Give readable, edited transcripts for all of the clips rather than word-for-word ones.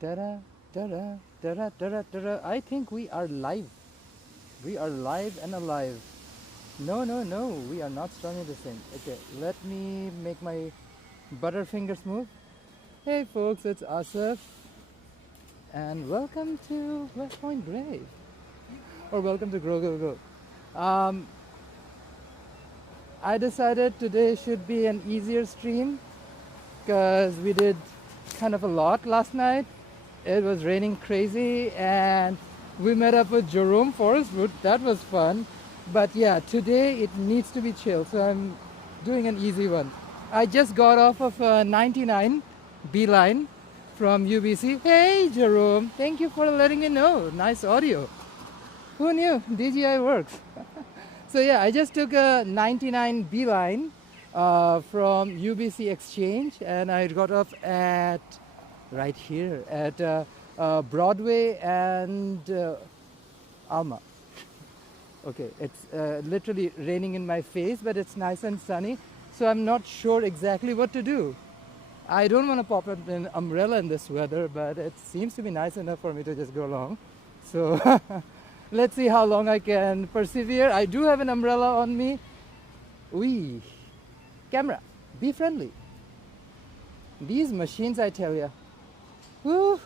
Da-da, da-da, da-da, da-da, da-da. I think we are live. We are live and alive. No, no, no, we are not starting this thing. Okay, let me make my butterfingers move. Hey folks, it's Asif, and welcome to West Point Brave. Or welcome to Grow Go Go. I decided today should be an easier stream because we did kind of a lot last night. It was raining crazy and we met up with Jerome Forestwood. That was fun. But yeah, today it needs to be chill, so I'm doing an easy one. I just got off of 99 Beeline from UBC. Hey Jerome, thank you for letting me know. Nice audio. Who knew DJI works? So yeah, I just took a 99 Beeline from UBC Exchange and I got off at right here at Broadway and Alma. Okay, it's literally raining in my face, but it's nice and sunny, so I'm not sure exactly what to do. I don't want to pop up an umbrella in this weather, but it seems to be nice enough for me to just go along. So let's see how long I can persevere. I do have an umbrella on me. Wee. Camera, be friendly. These machines, I tell you. Woo!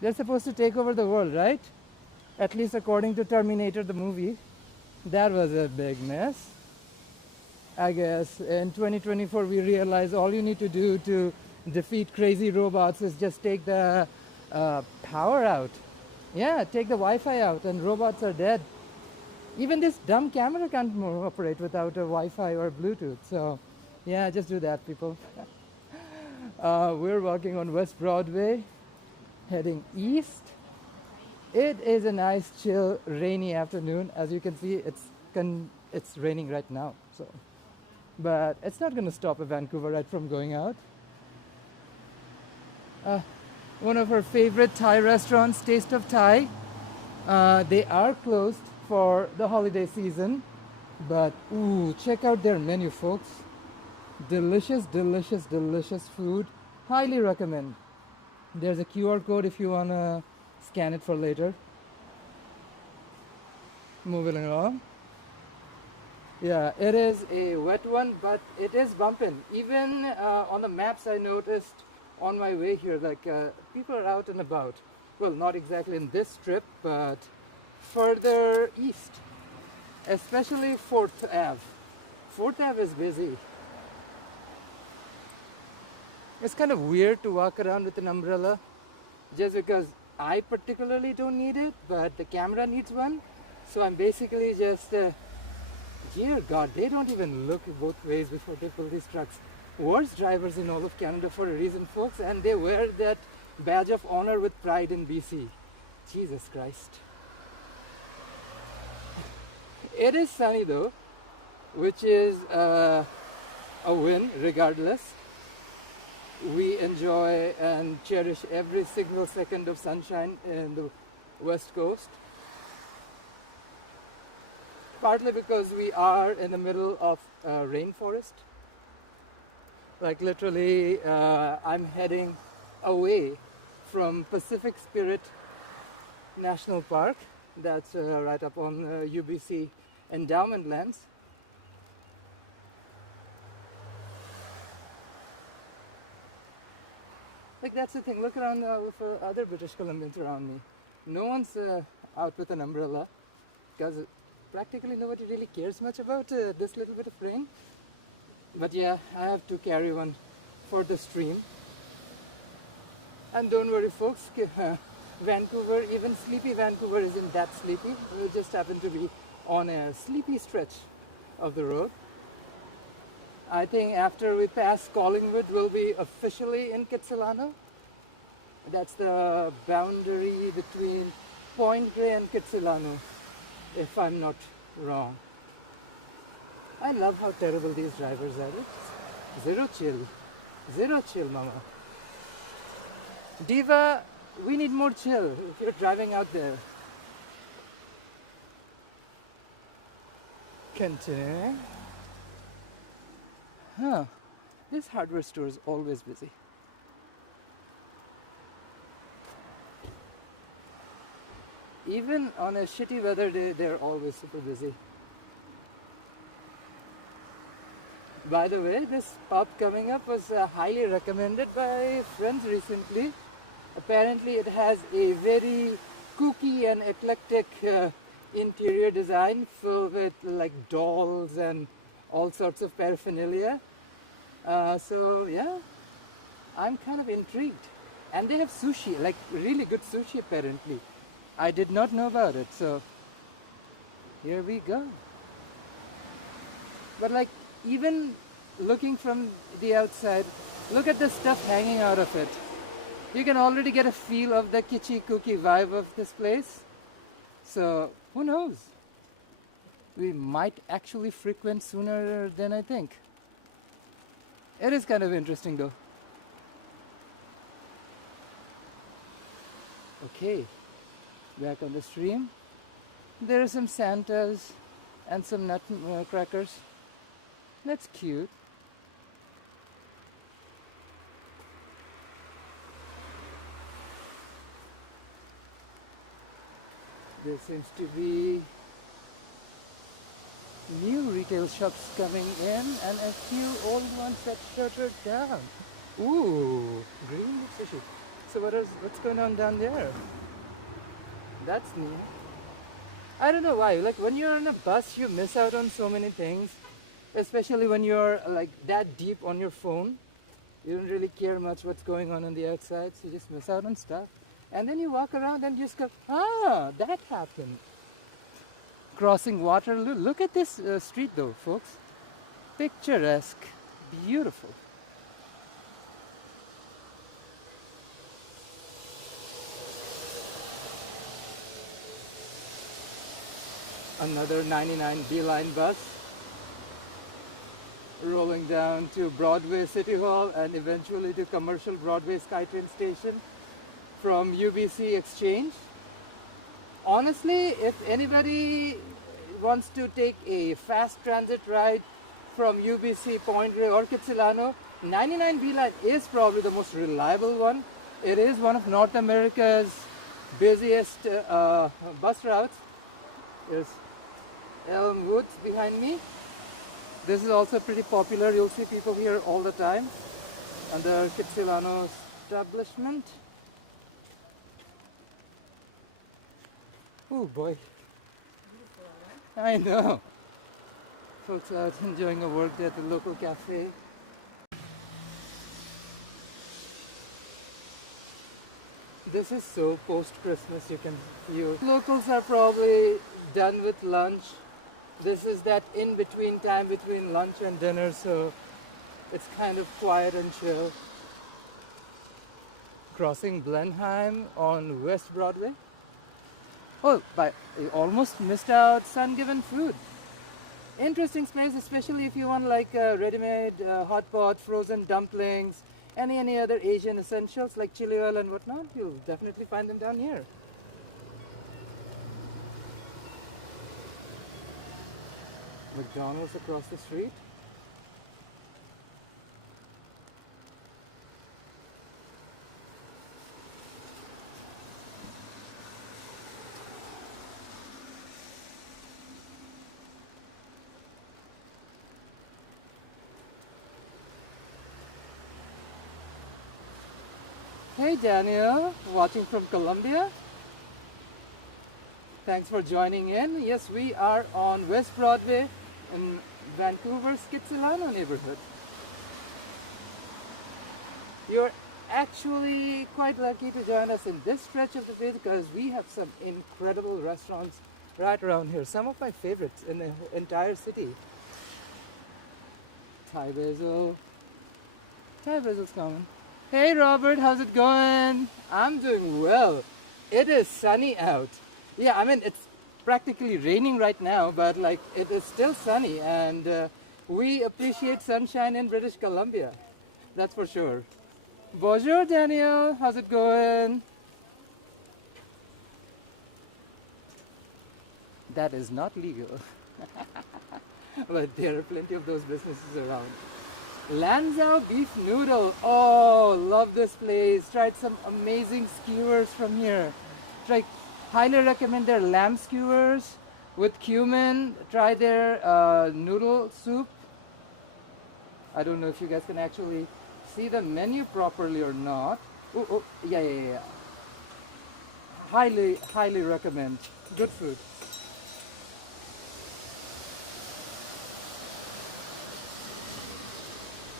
They're supposed to take over the world, right? At least according to Terminator the movie. That was a big mess. I guess in 2024 we realize all you need to do to defeat crazy robots is just take the power out. Yeah, take the Wi-Fi out and robots are dead. Even this dumb camera can't operate without a Wi-Fi or Bluetooth. So yeah, just do that, people. We're walking on West Broadway, heading east. It is a nice, chill, rainy afternoon. As you can see, it's raining right now. So, but it's not going to stop a Vancouverite from going out. One of our favorite Thai restaurants, Taste of Thai. They are closed for the holiday season, but ooh, check out their menu, folks. Delicious, delicious, delicious food. Highly recommend. There's a QR code if you want to scan it for later. Moving along. Yeah, it is a wet one, but it is bumping. Even on the maps I noticed on my way here, like people are out and about. Well, not exactly in this strip, but further east. Especially 4th Ave. 4th Ave is busy. It's kind of weird to walk around with an umbrella just because I particularly don't need it, but the camera needs one. So I'm basically just, dear God, they don't even look both ways before they pull these trucks. Worst drivers in all of Canada for a reason, folks, and they wear that badge of honor with pride in BC. Jesus Christ. It is sunny though, which is a win regardless. We enjoy and cherish every single second of sunshine in the West Coast. Partly because we are in the middle of rainforest. Like literally, I'm heading away from Pacific Spirit National Park. That's right up on UBC endowment lands. Like that's the thing, look around with other British Columbians around me. No one's out with an umbrella because practically nobody really cares much about this little bit of rain. But yeah, I have to carry one for the stream. And don't worry folks, Vancouver, even sleepy Vancouver isn't that sleepy. We just happen to be on a sleepy stretch of the road. I think after we pass Collingwood, we'll be officially in Kitsilano. That's the boundary between Point Grey and Kitsilano, if I'm not wrong. I love how terrible these drivers are. Zero chill. Zero chill, mama. Diva, we need more chill if you're driving out there. Continuing. Huh. This hardware store is always busy. Even on a shitty weather day, they're always super busy. By the way, this pub coming up was highly recommended by friends recently. Apparently it has a very kooky and eclectic interior design filled with like dolls and all sorts of paraphernalia. So yeah, I'm kind of intrigued. And they have sushi, like really good sushi apparently. I did not know about it, so here we go. But like even looking from the outside, look at the stuff hanging out of it. You can already get a feel of the kitschy kooky vibe of this place. So who knows? We might actually frequent sooner than I think. It is kind of interesting though. Okay, back on the stream. There are some Santas and some nutcrackers. That's cute. There seems to be new retail shops coming in and a few old ones that shuttered down. Ooh, green sushi. So what's going on down there? That's neat. I don't know why. Like when you're on a bus, you miss out on so many things, especially when you're like that deep on your phone. You don't really care much what's going on the outside, so you just miss out on stuff. And then you walk around and just go, ah, that happened. Crossing Waterloo. Look at this street though, folks. Picturesque, beautiful. Another 99 B-Line bus rolling down to Broadway City Hall and eventually to Commercial Broadway SkyTrain station from UBC Exchange. Honestly, if anybody wants to take a fast transit ride from UBC, Point Grey or Kitsilano, 99 B-Line is probably the most reliable one. It is one of North America's busiest bus routes. There's Elm Woods behind me. This is also pretty popular. You'll see people here all the time under Kitsilano establishment. Oh boy. I know. Folks are out enjoying a work day at the local cafe. This is so post-Christmas, you can feel. Locals are probably done with lunch. This is that in-between time between lunch and dinner, so it's kind of quiet and chill. Crossing Blenheim on West Broadway. Oh, but you almost missed out Sun-Given Food. Interesting space, especially if you want like ready-made hot pot, frozen dumplings, any other Asian essentials like chili oil and whatnot. You'll definitely find them down here. McDonald's across the street. Hey Daniel, watching from Colombia. Thanks for joining in. Yes, we are on West Broadway in Vancouver's Kitsilano neighborhood. You're actually quite lucky to join us in this stretch of the day because we have some incredible restaurants right around here. Some of my favorites in the entire city. Thai Basil. Thai Basil's coming. Hey Robert, how's it going? I'm doing well. It is sunny out. Yeah, I mean, it's practically raining right now, but like it is still sunny and we appreciate sunshine in British Columbia. That's for sure. Bonjour Daniel, how's it going? That is not legal. But there are plenty of those businesses around. Lanzhou beef noodle. Oh, love this place. Tried some amazing skewers from here. Tried Highly recommend their lamb skewers with cumin. Try their noodle soup. I don't know if you guys can actually see the menu properly or not. Oh, yeah. Highly recommend. Good food.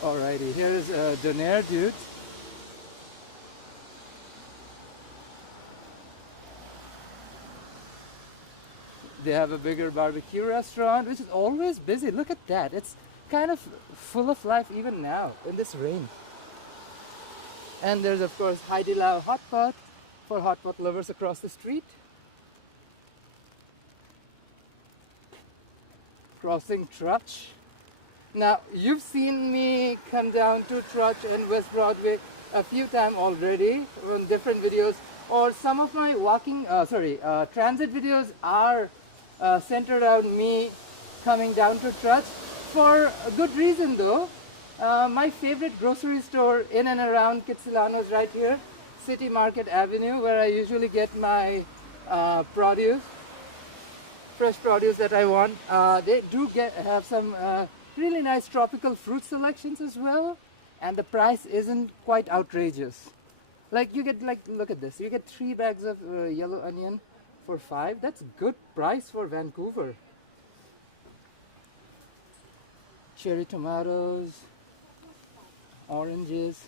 Alrighty, here is a donair dude. They have a bigger barbecue restaurant, which is always busy. Look at that. It's kind of full of life even now in this rain. And there's of course Haidilao Lao hot pot for hot pot lovers across the street. Crossing Trutch. Now you've seen me come down to Trutch and West Broadway a few times already on different videos, or some of my transit videos are centered around me coming down to Trutch for a good reason though. My favorite grocery store in and around Kitsilano is right here, City Market Avenue, where I usually get my fresh produce that I want. They do have some really nice tropical fruit selections as well, and the price isn't quite outrageous. Like you get, look at this, you get 3 bags of yellow onion for $5. That's good price for Vancouver. Cherry tomatoes, oranges.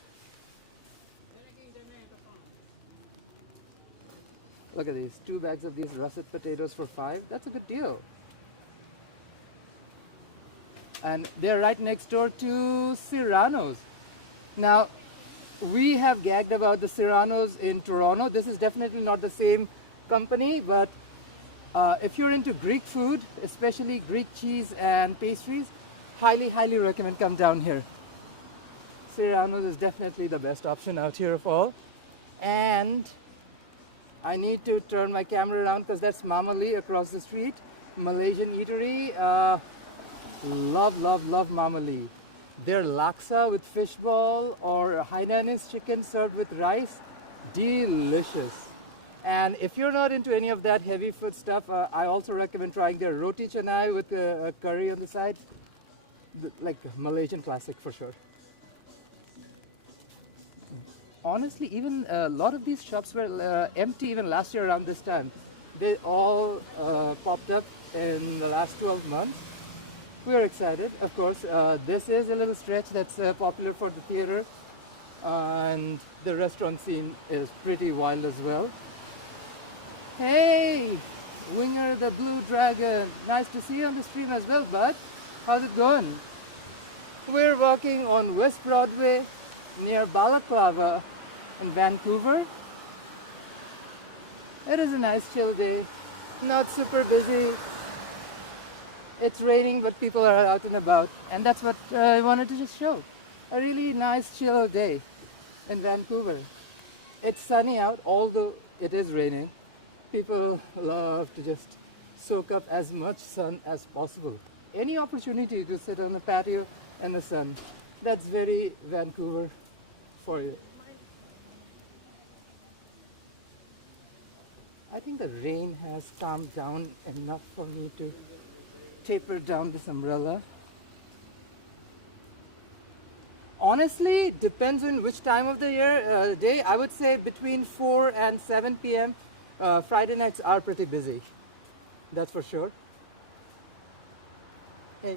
Look at these, 2 bags of these russet potatoes for $5. That's a good deal. And they're right next door to Serrano's. Now, we have gagged about the Serrano's in Toronto. This is definitely not the same company, but if you're into Greek food, especially Greek cheese and pastries, highly recommend come down here. Serrano's is definitely the best option out here of all. And I need to turn my camera around because that's Mama Lee across the street, Malaysian eatery. Love Mama Lee. Their laksa with fishball or Hainanese chicken served with rice, delicious. And if you're not into any of that heavy food stuff, I also recommend trying their roti canai with a curry on the side. Like Malaysian classic for sure. Honestly, even a lot of these shops were empty even last year around this time. They all popped up in the last 12 months. We are excited, of course. This is a little stretch that's popular for the theater, and the restaurant scene is pretty wild as well. Hey, Winger the Blue Dragon, nice to see you on the stream as well, bud. How's it going? We're walking on West Broadway near Balaclava in Vancouver. It is a nice chill day, not super busy. It's raining, but people are out and about, and that's what I wanted to just show. A really nice chill day in Vancouver. It's sunny out, although it is raining. People love to just soak up as much sun as possible. Any opportunity to sit on the patio in the sun, that's very Vancouver for you. I think the rain has calmed down enough for me to taper down this umbrella. Honestly, depends on which time of the day. I would say between 4 and 7 p.m. Friday nights are pretty busy. That's for sure. Hey.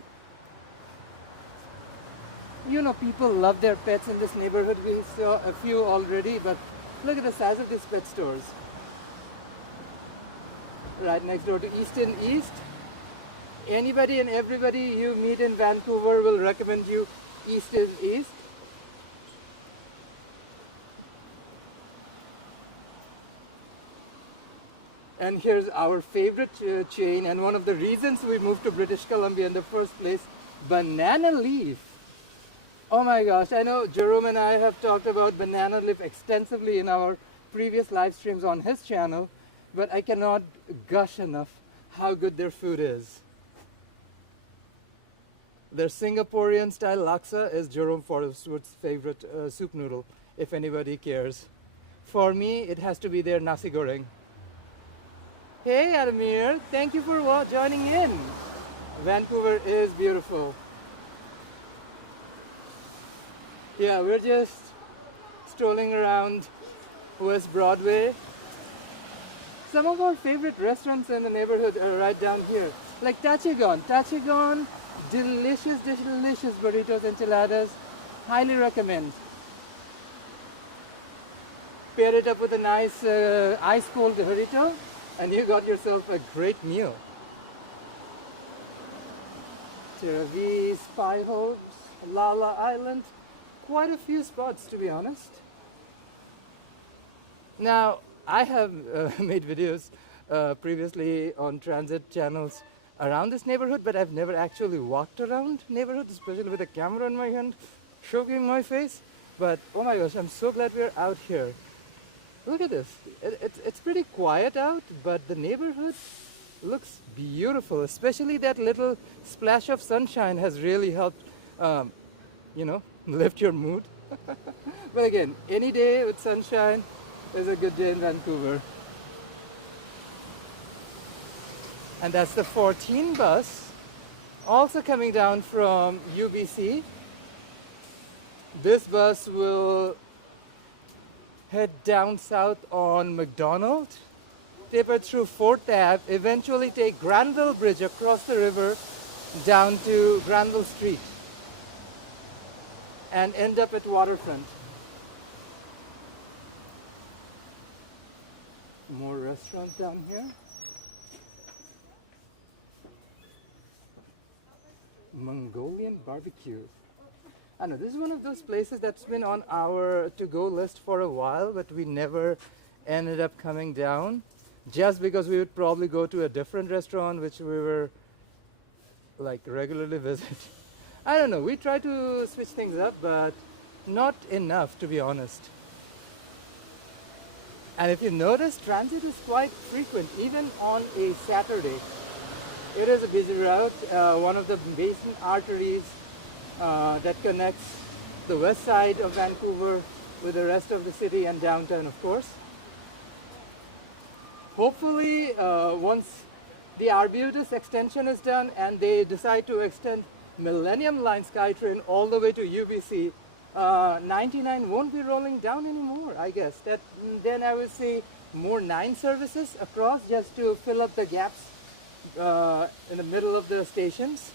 You know, people love their pets in this neighborhood. We saw a few already, but look at the size of these pet stores. Right next door to Easton East. Anybody and everybody you meet in Vancouver will recommend you Easton East. And here's our favorite chain, and one of the reasons we moved to British Columbia in the first place, Banana Leaf. Oh my gosh, I know Jerome and I have talked about Banana Leaf extensively in our previous live streams on his channel, but I cannot gush enough how good their food is. Their Singaporean style laksa is Jerome Forrestwood's favorite soup noodle, if anybody cares. For me, it has to be their nasi goreng. Hey Adamir, thank you for joining in. Vancouver is beautiful. Yeah, we're just strolling around West Broadway. Some of our favorite restaurants in the neighborhood are right down here. Like Tachigon. Tachigon, delicious, delicious burritos, enchiladas. Highly recommend. Pair it up with a nice ice cold burrito and you got yourself a great meal. Tiravi, Spy Hopes, Lala Island. Quite a few spots to be honest. Now, I have made videos previously on transit channels around this neighborhood, but I've never actually walked around neighborhood, especially with a camera in my hand, showing my face. But oh my gosh, I'm so glad we're out here. Look at this. It's pretty quiet out, but the neighborhood looks beautiful. Especially that little splash of sunshine has really helped, you know, lift your mood. But again, any day with sunshine is a good day in Vancouver. And that's the 14 bus, also coming down from UBC. This bus will head down south on McDonald, taper through 4th Ave, eventually take Granville Bridge across the river down to Granville Street and end up at Waterfront. More restaurants down here. Mongolian barbecue. I know this is one of those places that's been on our to-go list for a while, but we never ended up coming down just because we would probably go to a different restaurant which we were like regularly visit. I don't know, we try to switch things up, but not enough to be honest. And if you notice, transit is quite frequent, even on a Saturday. It is a busy route, one of the basin arteries that connects the west side of Vancouver with the rest of the city and downtown, of course. Hopefully, once the Arbutus extension is done and they decide to extend Millennium Line SkyTrain all the way to UBC, 99 won't be rolling down anymore, I guess. Then I will see more 9 services across just to fill up the gaps in the middle of the stations.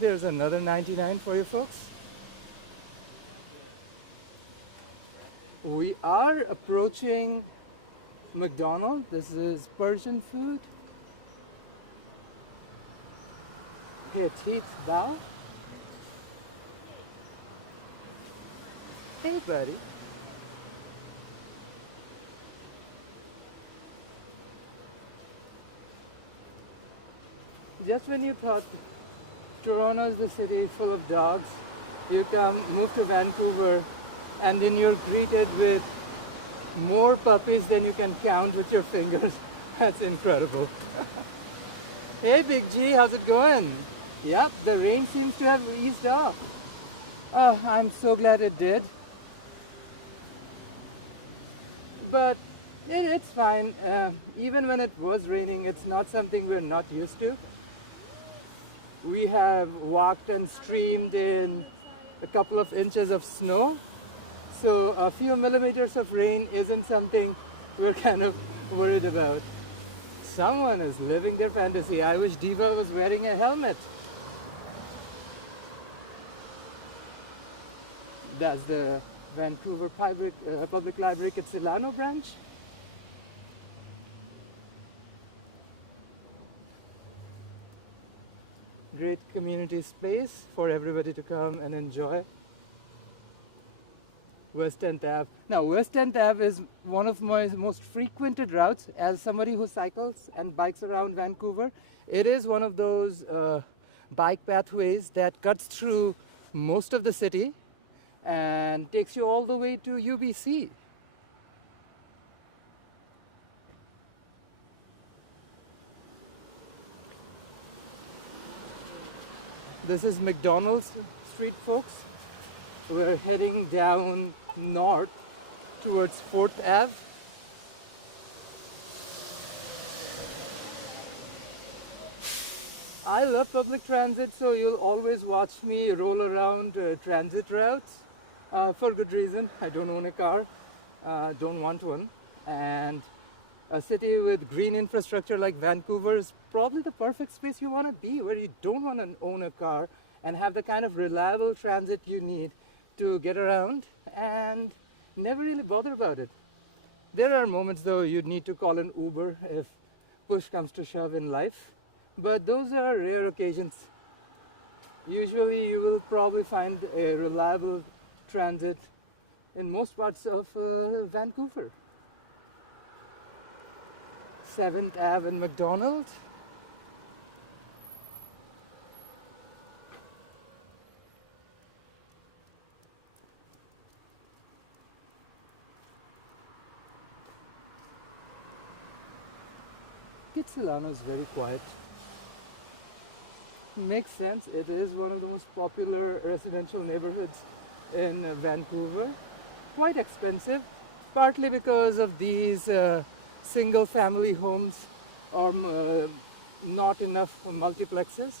There's another 99 for you folks. We are approaching McDonald's. This is Persian food. Petit Bao. Hey buddy. Just when you thought Toronto is the city full of dogs, you move to Vancouver, and then you're greeted with more puppies than you can count with your fingers. That's incredible. Hey Big G, how's it going? Yep, the rain seems to have eased off. Oh, I'm so glad it did. But it's fine. Even when it was raining, it's not something we're not used to. We have walked and streamed in a couple of inches of snow. So a few millimeters of rain isn't something we're kind of worried about. Someone is living their fantasy. I wish Diva was wearing a helmet. That's the Vancouver Public Library Kitsilano branch. Great community space for everybody to come and enjoy. West 10th Ave. Now, West 10th Ave is one of my most frequented routes as somebody who cycles and bikes around Vancouver. It is one of those bike pathways that cuts through most of the city and takes you all the way to UBC. This is McDonald's Street, folks. We're heading down north towards 4th Ave. I love public transit, so you'll always watch me roll around transit routes for good reason. I don't own a car, don't want one, and a city with green infrastructure like Vancouver is probably the perfect space you want to be, where you don't want to own a car and have the kind of reliable transit you need to get around and never really bother about it. There are moments though you'd need to call an Uber if push comes to shove in life, but those are rare occasions. Usually you will probably find a reliable transit in most parts of Vancouver. 7th Ave and McDonald. Kitsilano is very quiet. Makes sense. It is one of the most popular residential neighborhoods in Vancouver. Quite expensive, partly because of these single family homes or not enough multiplexes,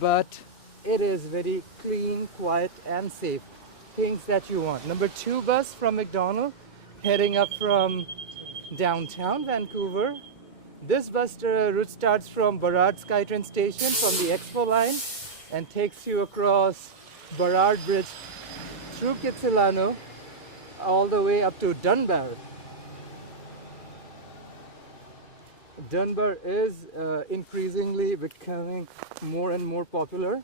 but it is very clean, quiet and safe. Things that you want. Number 2 bus from McDonald heading up from downtown Vancouver. This bus route starts from Burrard SkyTrain station from the Expo line and takes you across Burrard Bridge through Kitsilano all the way up to Dunbar. Dunbar is increasingly becoming more and more popular.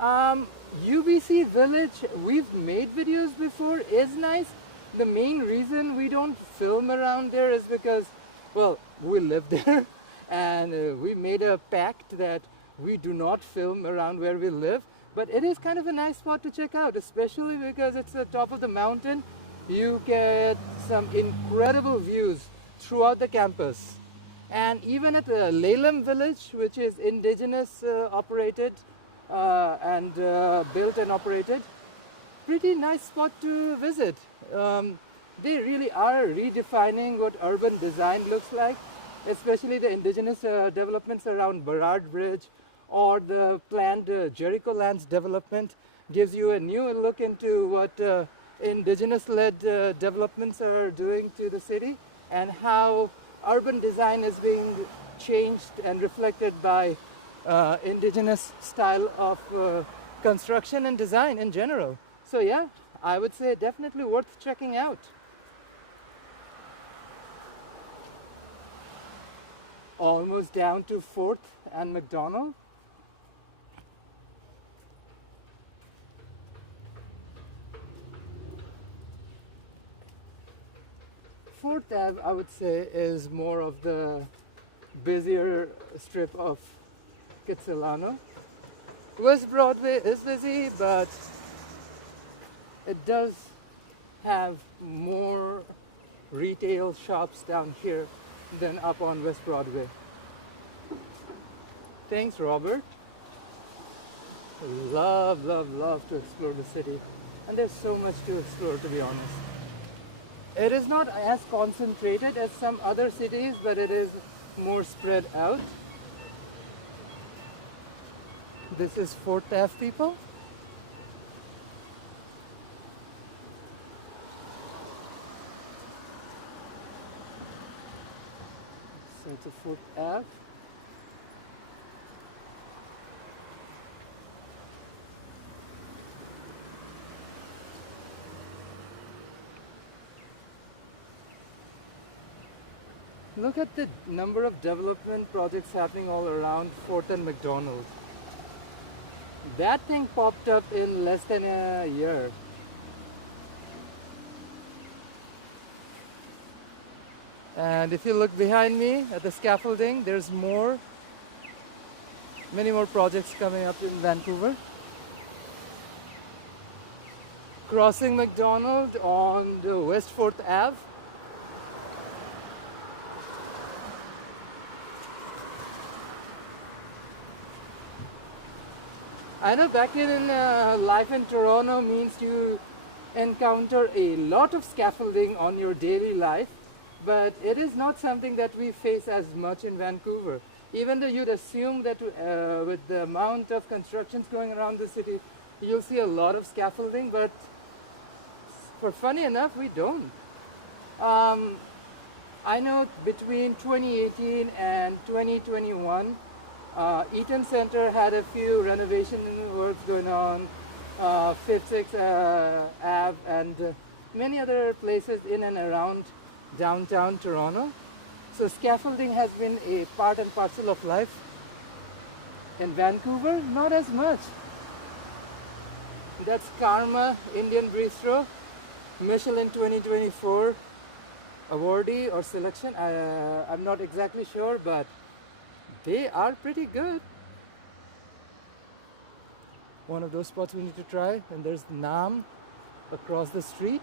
UBC Village, we've made videos before, is nice. The main reason we don't film around there is because, well, we live there and we made a pact that we do not film around where we live. But it is kind of a nice spot to check out, especially because it's the top of the mountain. You get some incredible views throughout the campus. And even at the Lalem Village, which is indigenous operated and built and operated, pretty nice spot to visit. They really are redefining what urban design looks like, especially the indigenous developments around Burrard Bridge or the planned Jericho Lands development gives you a new look into what indigenous-led developments are doing to the city and how urban design is being changed and reflected by indigenous style of construction and design in general. So yeah, I would say definitely worth checking out. Almost down to 4th and McDonald. Fourth Ave, I would say, is more of the busier strip of Kitsilano. West Broadway is busy, but it does have more retail shops down here than up on West Broadway. Thanks, Robert. Love, love, love to explore the city. And there's so much to explore, to be honest. It is not as concentrated as some other cities, but it is more spread out. This is 4th Ave, people. So it's a 4th Ave. Look at the number of development projects happening all around 4th and McDonald. That thing popped up in less than a year. And if you look behind me at the scaffolding, there's many more projects coming up in Vancouver. Crossing McDonald on the West 4th Ave. I know back in life in Toronto means you encounter a lot of scaffolding on your daily life, but it is not something that we face as much in Vancouver. Even though you'd assume that with the amount of constructions going around the city, you'll see a lot of scaffolding, but for funny enough, we don't. Um, I know between 2018 and 2021, Eaton Center had a few renovation works going on, 5th, 6th Ave, and many other places in and around downtown Toronto. So scaffolding has been a part and parcel of life. In Vancouver, not as much. That's Karma Indian Bistro, Michelin 2024 awardee or selection. I'm not exactly sure, but they are pretty good. One of those spots we need to try. And there's Nam across the street.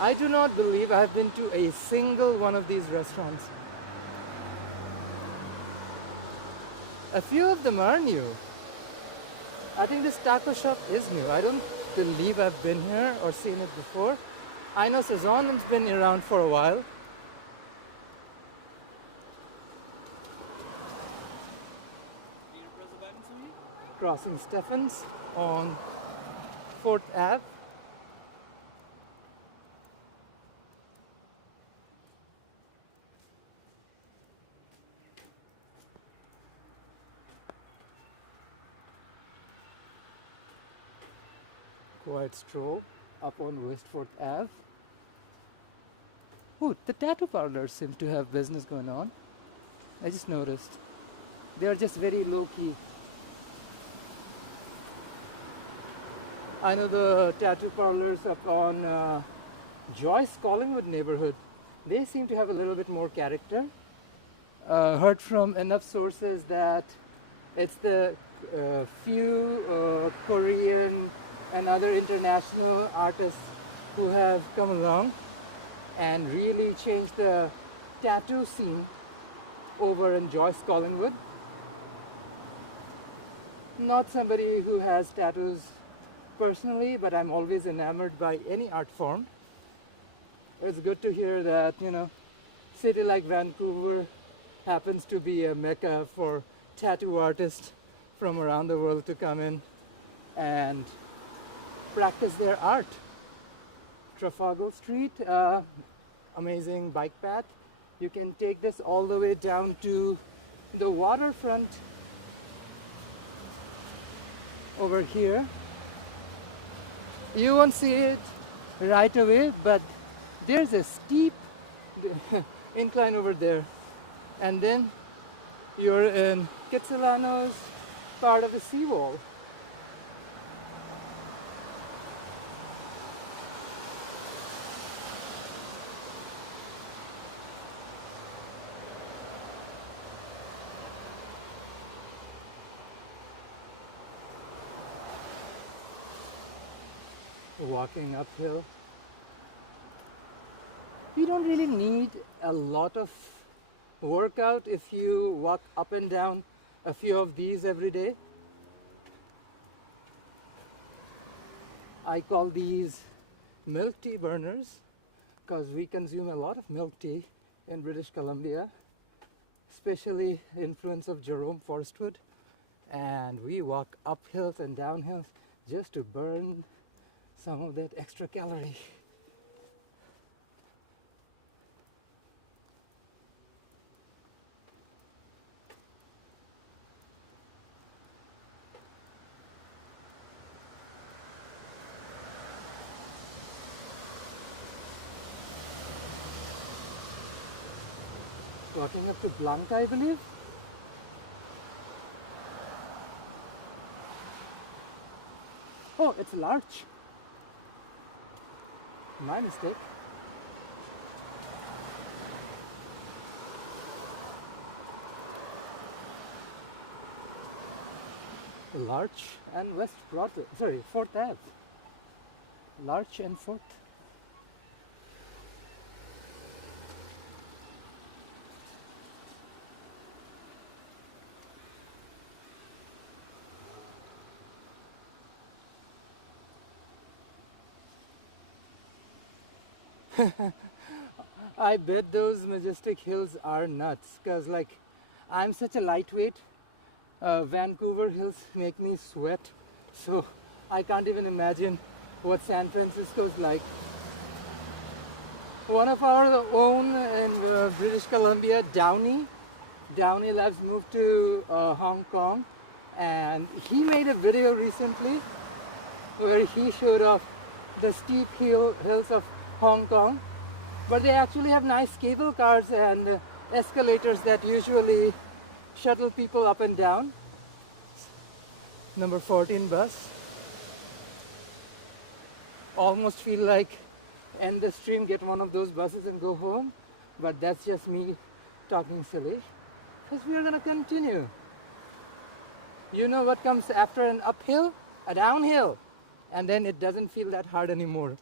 I do not believe I've been to a single one of these restaurants. A few of them are new. I think this taco shop is new. I don't believe I've been here or seen it before. I know Sazon's been around for a while. Crossing Stephens on 4th Ave. Quiet stroll up on West 4th Ave. Oh, the tattoo parlors seem to have business going on. I just noticed. They are just very low key. I know the tattoo parlors up on Joyce Collingwood neighborhood. They seem to have a little bit more character. Heard from enough sources that it's the few Korean and other international artists who have come along and really changed the tattoo scene over in Joyce Collingwood. Not somebody who has tattoos personally, but I'm always enamored by any art form. It's good to hear that, city like Vancouver happens to be a mecca for tattoo artists from around the world to come in and practice their art. Trafalgar Street, amazing bike path. You can take this all the way down to the waterfront over here. You won't see it right away, but there's a steep incline over there. And then you're in Kitsilano's part of the seawall. Walking uphill. You don't really need a lot of workout if you walk up and down a few of these every day. I call these milk tea burners because we consume a lot of milk tea in British Columbia, especially influence of Jerome Forstwood, and we walk up hills and down hills just to burn some of that extra calorie. Walking up to Blanca, I believe. Oh, it's large. My mistake. Larch and West Broadway. Sorry, 4th Ave. Larch and 4th. I bet those majestic hills are nuts because, like, I'm such a lightweight. Vancouver hills make me sweat, so I can't even imagine what San Francisco's like. One of our own in British Columbia, Downey Labs moved to Hong Kong, and he made a video recently where he showed off the steep hills of Hong Kong, but they actually have nice cable cars and escalators that usually shuttle people up and down. Number 14 bus. Almost feel like end the stream, get one of those buses and go home, but that's just me talking silly, because we are going to continue. You know what comes after an uphill? A downhill. And then it doesn't feel that hard anymore.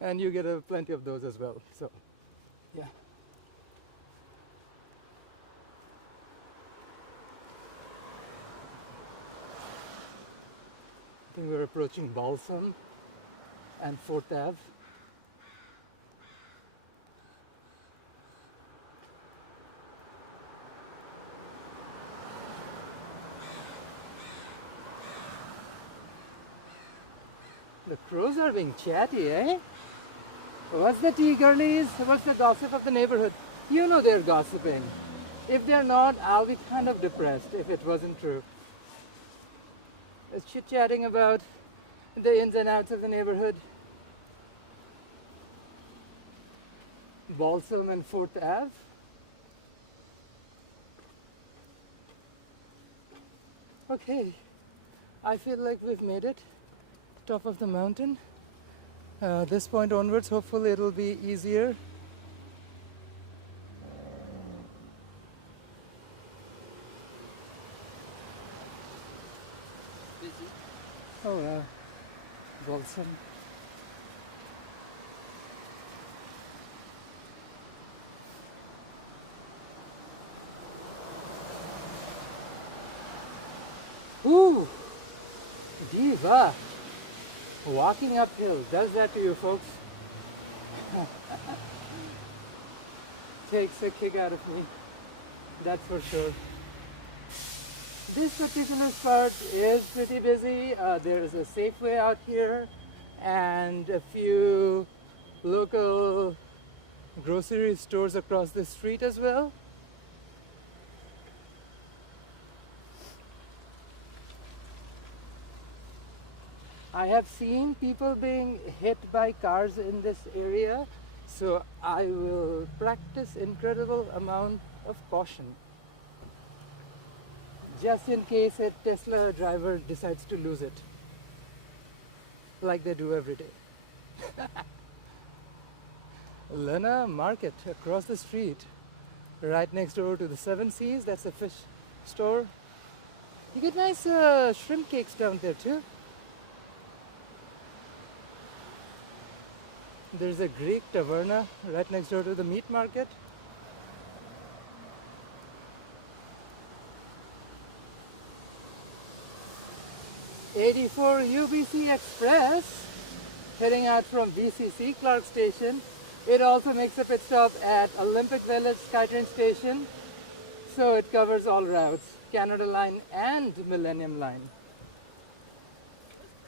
And you get plenty of those as well. So, yeah. I think we're approaching Balsam and 4th Ave. The crows are being chatty, eh? What's the tea, girlies? What's the gossip of the neighborhood? You know they're gossiping. If they're not, I'll be kind of depressed if it wasn't true. It's chit-chatting about the ins and outs of the neighborhood. Balsam and 4th Ave. Okay, I feel like we've made it. Top of the mountain. This point onwards, hopefully it'll be easier. Busy. Oh wow, Balsam. Ooh, diva. Walking uphill does that to you, folks. Takes a kick out of me, that's for sure. This particular spot is pretty busy. There's a Safeway out here and a few local grocery stores across the street as well. I have seen people being hit by cars in this area, so I will practice incredible amount of caution, just in case a Tesla driver decides to lose it, like they do every day. Lena Market across the street, right next door to the Seven Seas. That's a fish store. You get nice shrimp cakes down there too. There's a Greek taverna right next door to the meat market. '84 UBC Express heading out from VCC Clark Station. It also makes a pit stop at Olympic Village SkyTrain Station, so it covers all routes, Canada Line and Millennium Line.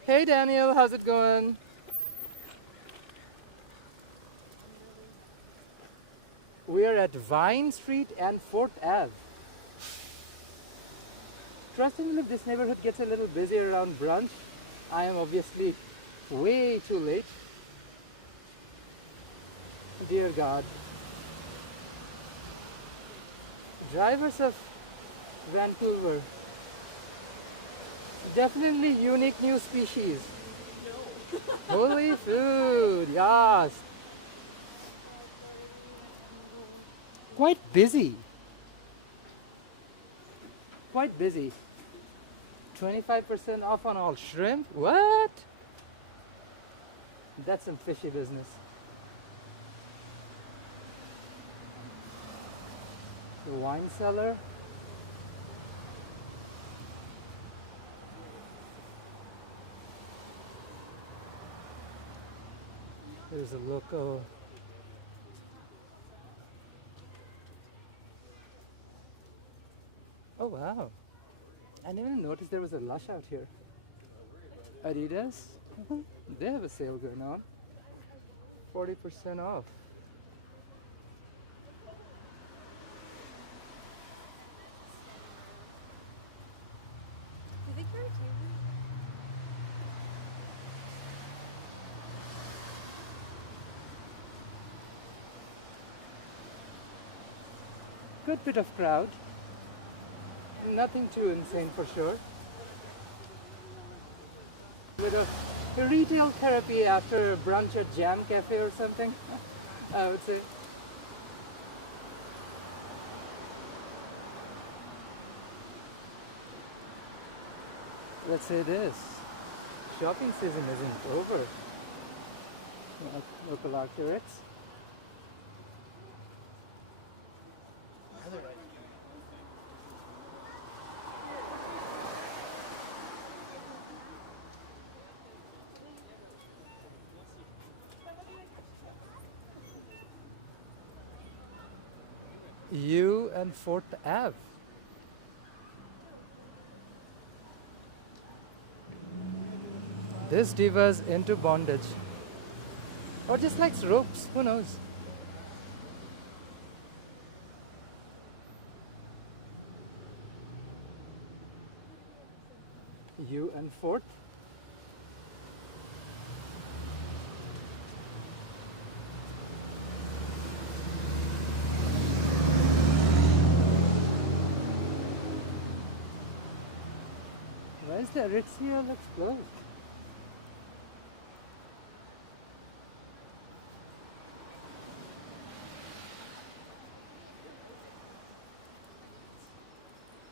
Hey Daniel, how's it going? We are at Vine Street and 4th Ave. Trustingly, if this neighborhood gets a little busy around brunch, I am obviously way too late. Dear God. Drivers of Vancouver. Definitely unique new species. Holy food, yes. Quite busy. Quite busy. 25% off on all shrimp? What? That's some fishy business. The wine cellar. There's a local Oh wow. I didn't even notice there was a Lush out here. Adidas, they have a sale going on. 40% off. Do they carry TV? Good bit of crowd. Nothing too insane for sure. Bit of retail therapy after brunch at Jam Cafe or something, I would say. Let's say this. Shopping season isn't over. Local arcurics. U and 4th Ave. This diva's into bondage. Or just likes ropes, who knows? U and 4th. Why is the Aritzia looks closed?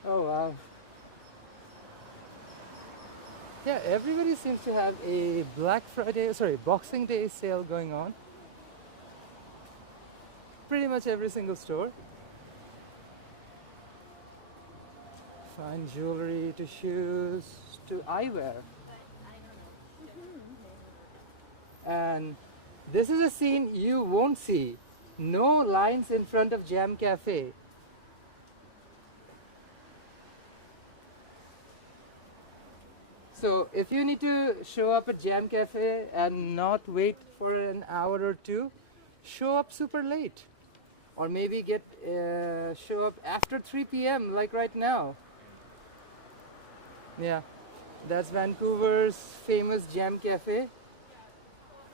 Oh wow. Yeah, everybody seems to have a Boxing Day sale going on. Pretty much every single store. Fine jewelry to shoes to eyewear. And this is a scene you won't see. No lines in front of Jam Cafe. So if you need to show up at Jam Cafe and not wait for an hour or two, show up super late. Or maybe show up after 3 p.m. like right now. Yeah, that's Vancouver's famous Jam Cafe.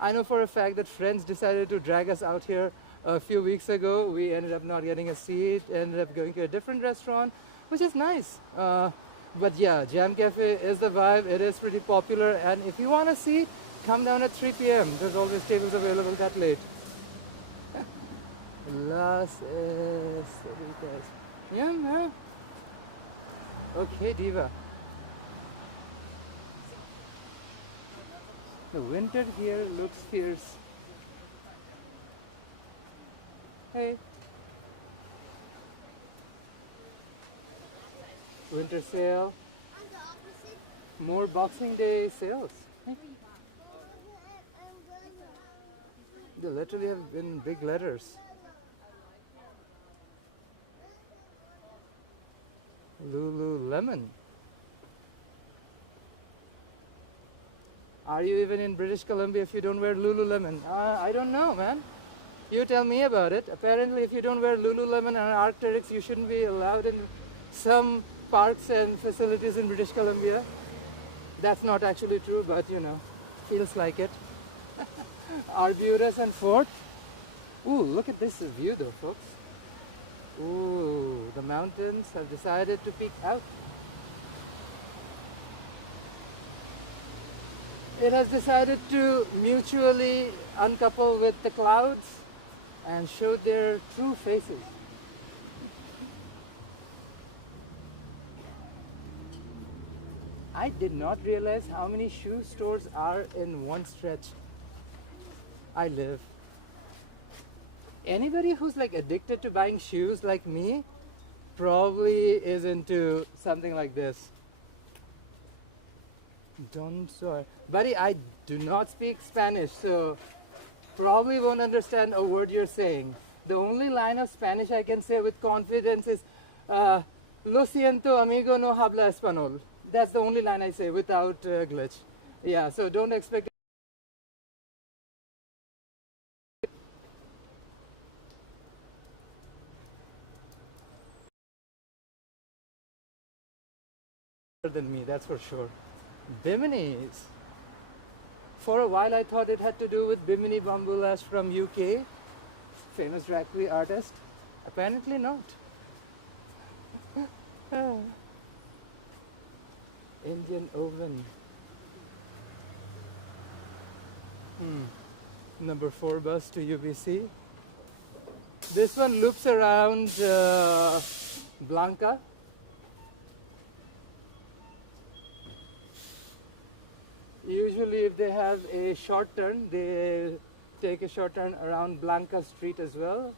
I know for a fact that friends decided to drag us out here a few weeks ago. We ended up not getting a seat, ended up going to a different restaurant, which is nice. But yeah, Jam Cafe is the vibe. It is pretty popular, and if you want a seat, come down at 3 p.m. There's always tables available that late. Las Esteritas. Yeah, man. Okay, Diva. The winter here looks fierce. Hey. Winter sale. More Boxing Day sales. Hey. They literally have been big letters. Lululemon. Are you even in British Columbia if you don't wear Lululemon? I don't know, man. You tell me about it. Apparently, if you don't wear Lululemon and Arc'teryx, you shouldn't be allowed in some parks and facilities in British Columbia. That's not actually true, but you know, feels like it. Arbutus and 4th. Ooh, look at this view though, folks. Ooh, the mountains have decided to peek out. It has decided to mutually uncouple with the clouds and show their true faces. I did not realize how many shoe stores are in one stretch. I live. Anybody who's like addicted to buying shoes like me probably is into something like this. Don't sorry. Buddy, I do not speak Spanish, so probably won't understand a word you're saying. The only line of Spanish I can say with confidence is Lo siento, amigo, no habla español. That's the only line I say without glitch. Yeah, so don't expect than me, that's for sure. Biminis. For a while I thought it had to do with Bimini Bambulash from UK, famous drag queen artist. Apparently not. Indian oven. Number 4 bus to UBC. This one loops around Blanca. Usually if they have a short turn, they take a short turn around Blanca Street as well.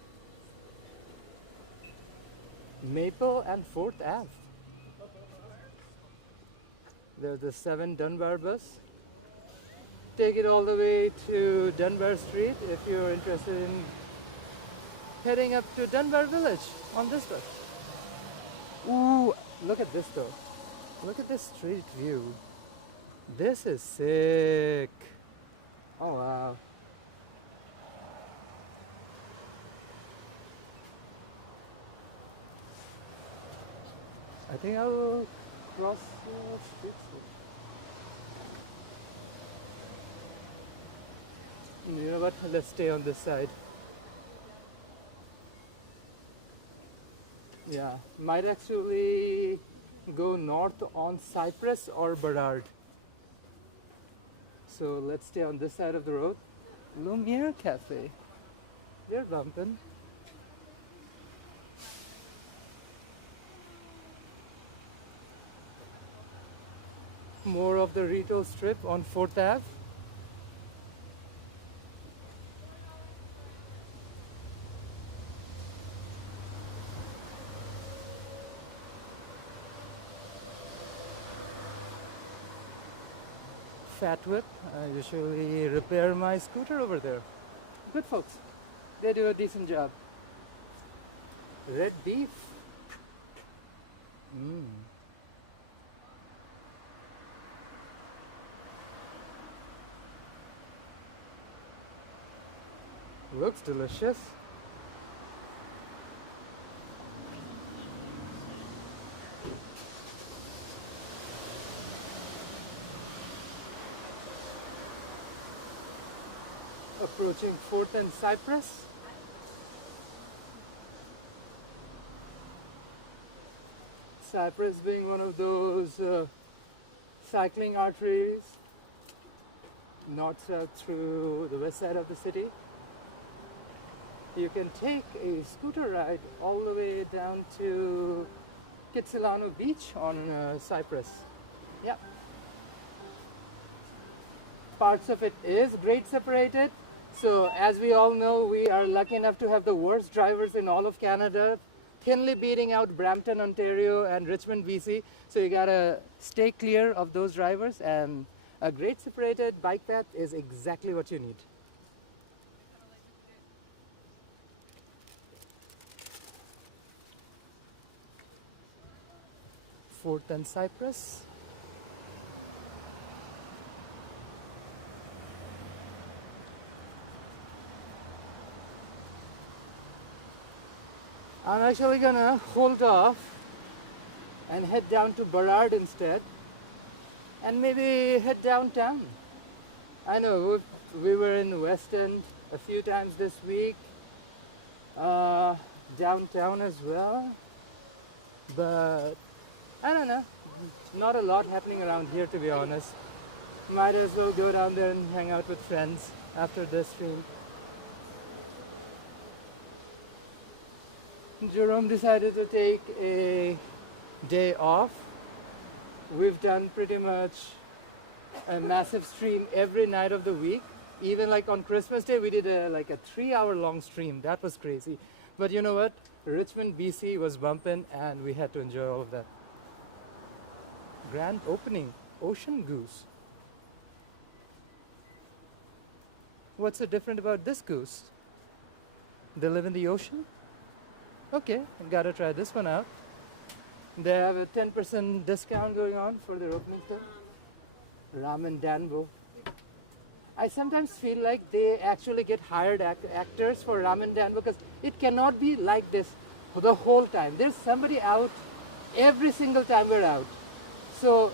Maple and 4th Ave. There's the 7 Dunbar bus. Take it all the way to Dunbar Street if you're interested in heading up to Dunbar Village on this bus. Ooh, look at this though. Look at this street view. This is sick. Oh wow. I think I will cross the street. You know what? Let's stay on this side. Yeah, might actually go north on Cypress or Burrard. So let's stay on this side of the road. Lumiere Cafe. They're bumping. More of the retail strip on 4th Ave. Fat Whip. I usually repair my scooter over there. Good folks. They do a decent job. Red beef. Looks delicious. Approaching 4th and Cypress. Cypress being one of those cycling arteries north-south through the west side of the city. You can take a scooter ride all the way down to Kitsilano Beach on Cypress. Yeah. Parts of it is grade separated. So as we all know, we are lucky enough to have the worst drivers in all of Canada, thinly beating out Brampton, Ontario and Richmond, BC. So you gotta stay clear of those drivers, and a grade separated bike path is exactly what you need. Fourth and Cypress. I'm actually gonna hold off and head down to Burrard instead, and maybe head downtown. I know we were in West End a few times this week, downtown as well, but I don't know, not a lot happening around here, to be honest. Might as well go down there and hang out with friends after this stream. Jerome decided to take a day off. We've done pretty much a massive stream every night of the week. Even like on Christmas Day, we did like a 3-hour long stream. That was crazy. But you know what? Richmond, BC was bumping, and we had to enjoy all of that. Grand opening, Ocean Goose. What's so different about this goose? They live in the ocean? Okay, gotta try this one out. They have a 10% discount going on for their opening stuff. Ramen Danbo. I sometimes feel like they actually get hired actors for Ramen Dan because it cannot be like this for the whole time. There's somebody out every single time we're out. So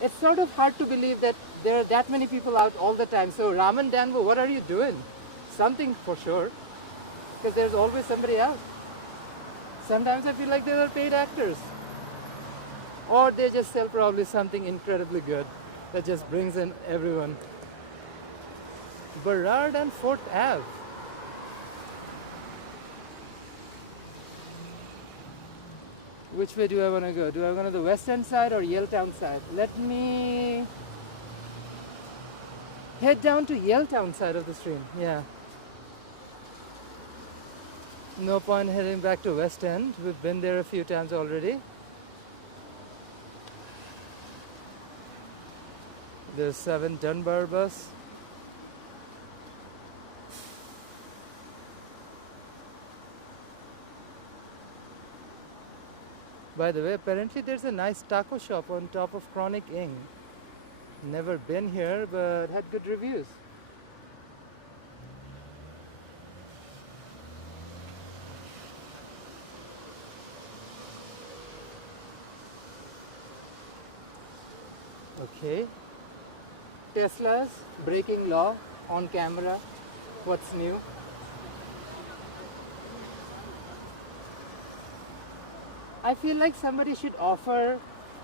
it's sort of hard to believe that there are that many people out all the time. So Ramen Danbo, what are you doing? Something for sure, because there's always somebody out. Sometimes I feel like they are paid actors. Or they just sell probably something incredibly good that just brings in everyone. Burrard and Fort Ave. Which way do I want to go? Do I want to the West End side or Yaletown side? Let me head down to Yaletown side of the stream. Yeah. No point heading back to West End. We've been there a few times already. There's 7 Dunbar bus. By the way, apparently there's a nice taco shop on top of Chronic Inn. Never been here, but had good reviews. Okay. Tesla's breaking law on camera. What's new? I feel like somebody should offer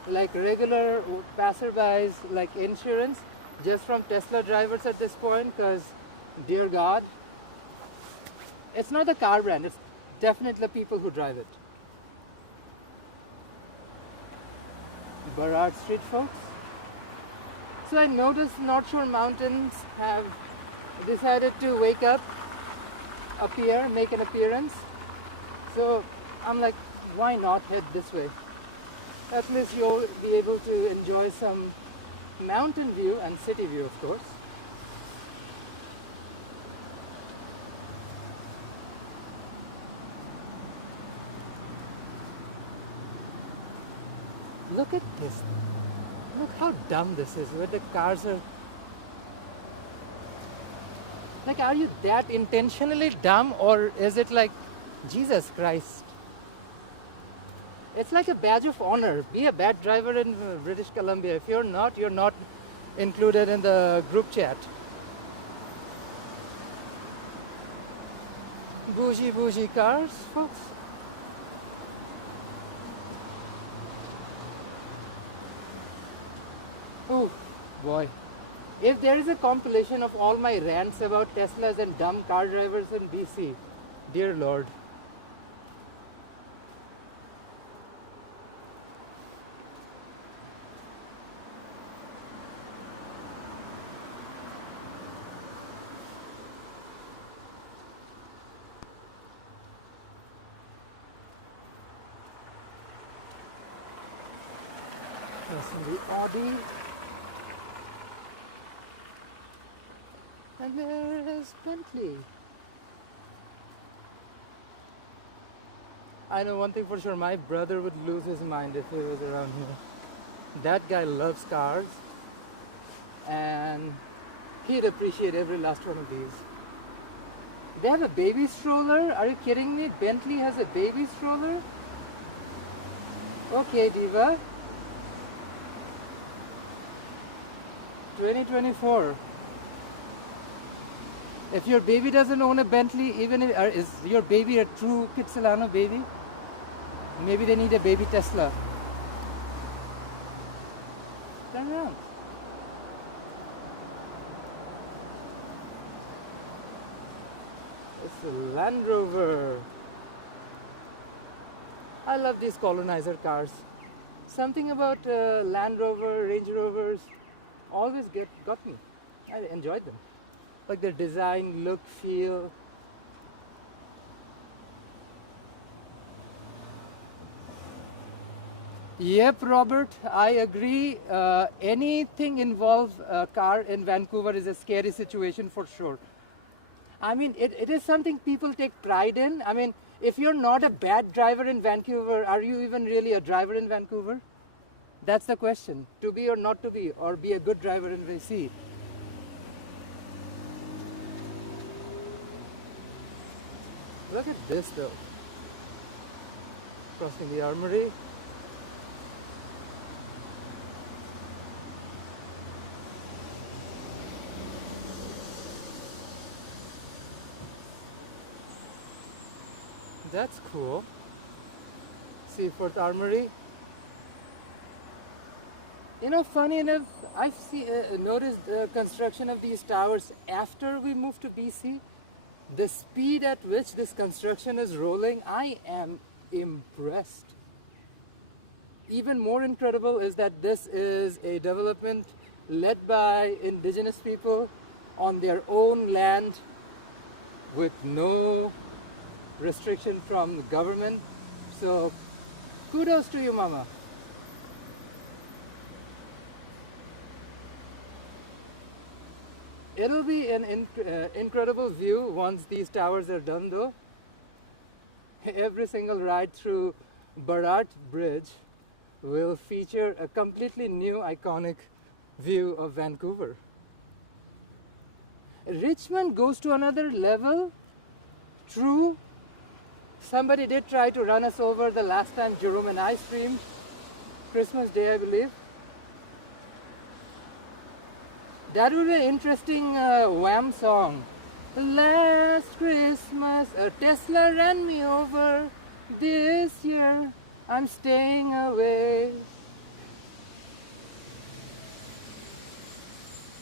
like regular passerbys like insurance just from Tesla drivers at this point, because dear God, it's not the car brand, it's definitely the people who drive it. Burrard Street, folks. So I noticed North Shore Mountains have decided to wake up, appear, make an appearance. So I'm like, why not head this way? At least you'll be able to enjoy some mountain view and city view, of course. Look at this. Look how dumb this is, where the cars are. Like, are you that intentionally dumb, or is it like, Jesus Christ? It's like a badge of honor. Be a bad driver in British Columbia. If you're not included in the group chat. Bougie cars, folks. Oh boy. If there is a compilation of all my rants about Teslas and dumb car drivers in BC, dear Lord. The Audi, and there is Bentley. I know one thing for sure, my brother would lose his mind if he was around here. That guy loves cars, and he'd appreciate every last one of these. They have a baby stroller? Are you kidding me? Bentley has a baby stroller? Okay, Diva. 2024. If your baby doesn't own a Bentley, even if is your baby a true Kitsilano baby, maybe they need a baby Tesla. Turn around. It's a Land Rover. I love these colonizer cars. Something about Land Rover, Range Rovers always got me. I enjoyed them. Like their design, look, feel. Yep, Robert, I agree. Anything involves a car in Vancouver is a scary situation for sure. I mean, it is something people take pride in. I mean, if you're not a bad driver in Vancouver, are you even really a driver in Vancouver? That's the question. To be or not to be, or be a good driver in VC. Look at this though. Crossing the armory. That's cool. Seaforth Armory. You know, funny enough, I've noticed the construction of these towers after we moved to BC. The speed at which this construction is rolling, I am impressed. Even more incredible is that this is a development led by indigenous people on their own land with no restriction from the government. So kudos to you, mama. It'll be an incredible view once these towers are done though. Every single ride through Burrard Bridge will feature a completely new iconic view of Vancouver. Richmond goes to another level. True, somebody did try to run us over the last time Jerome and I streamed, Christmas Day I believe. That would be an interesting Wham song. Last Christmas a Tesla ran me over. This year I'm staying away.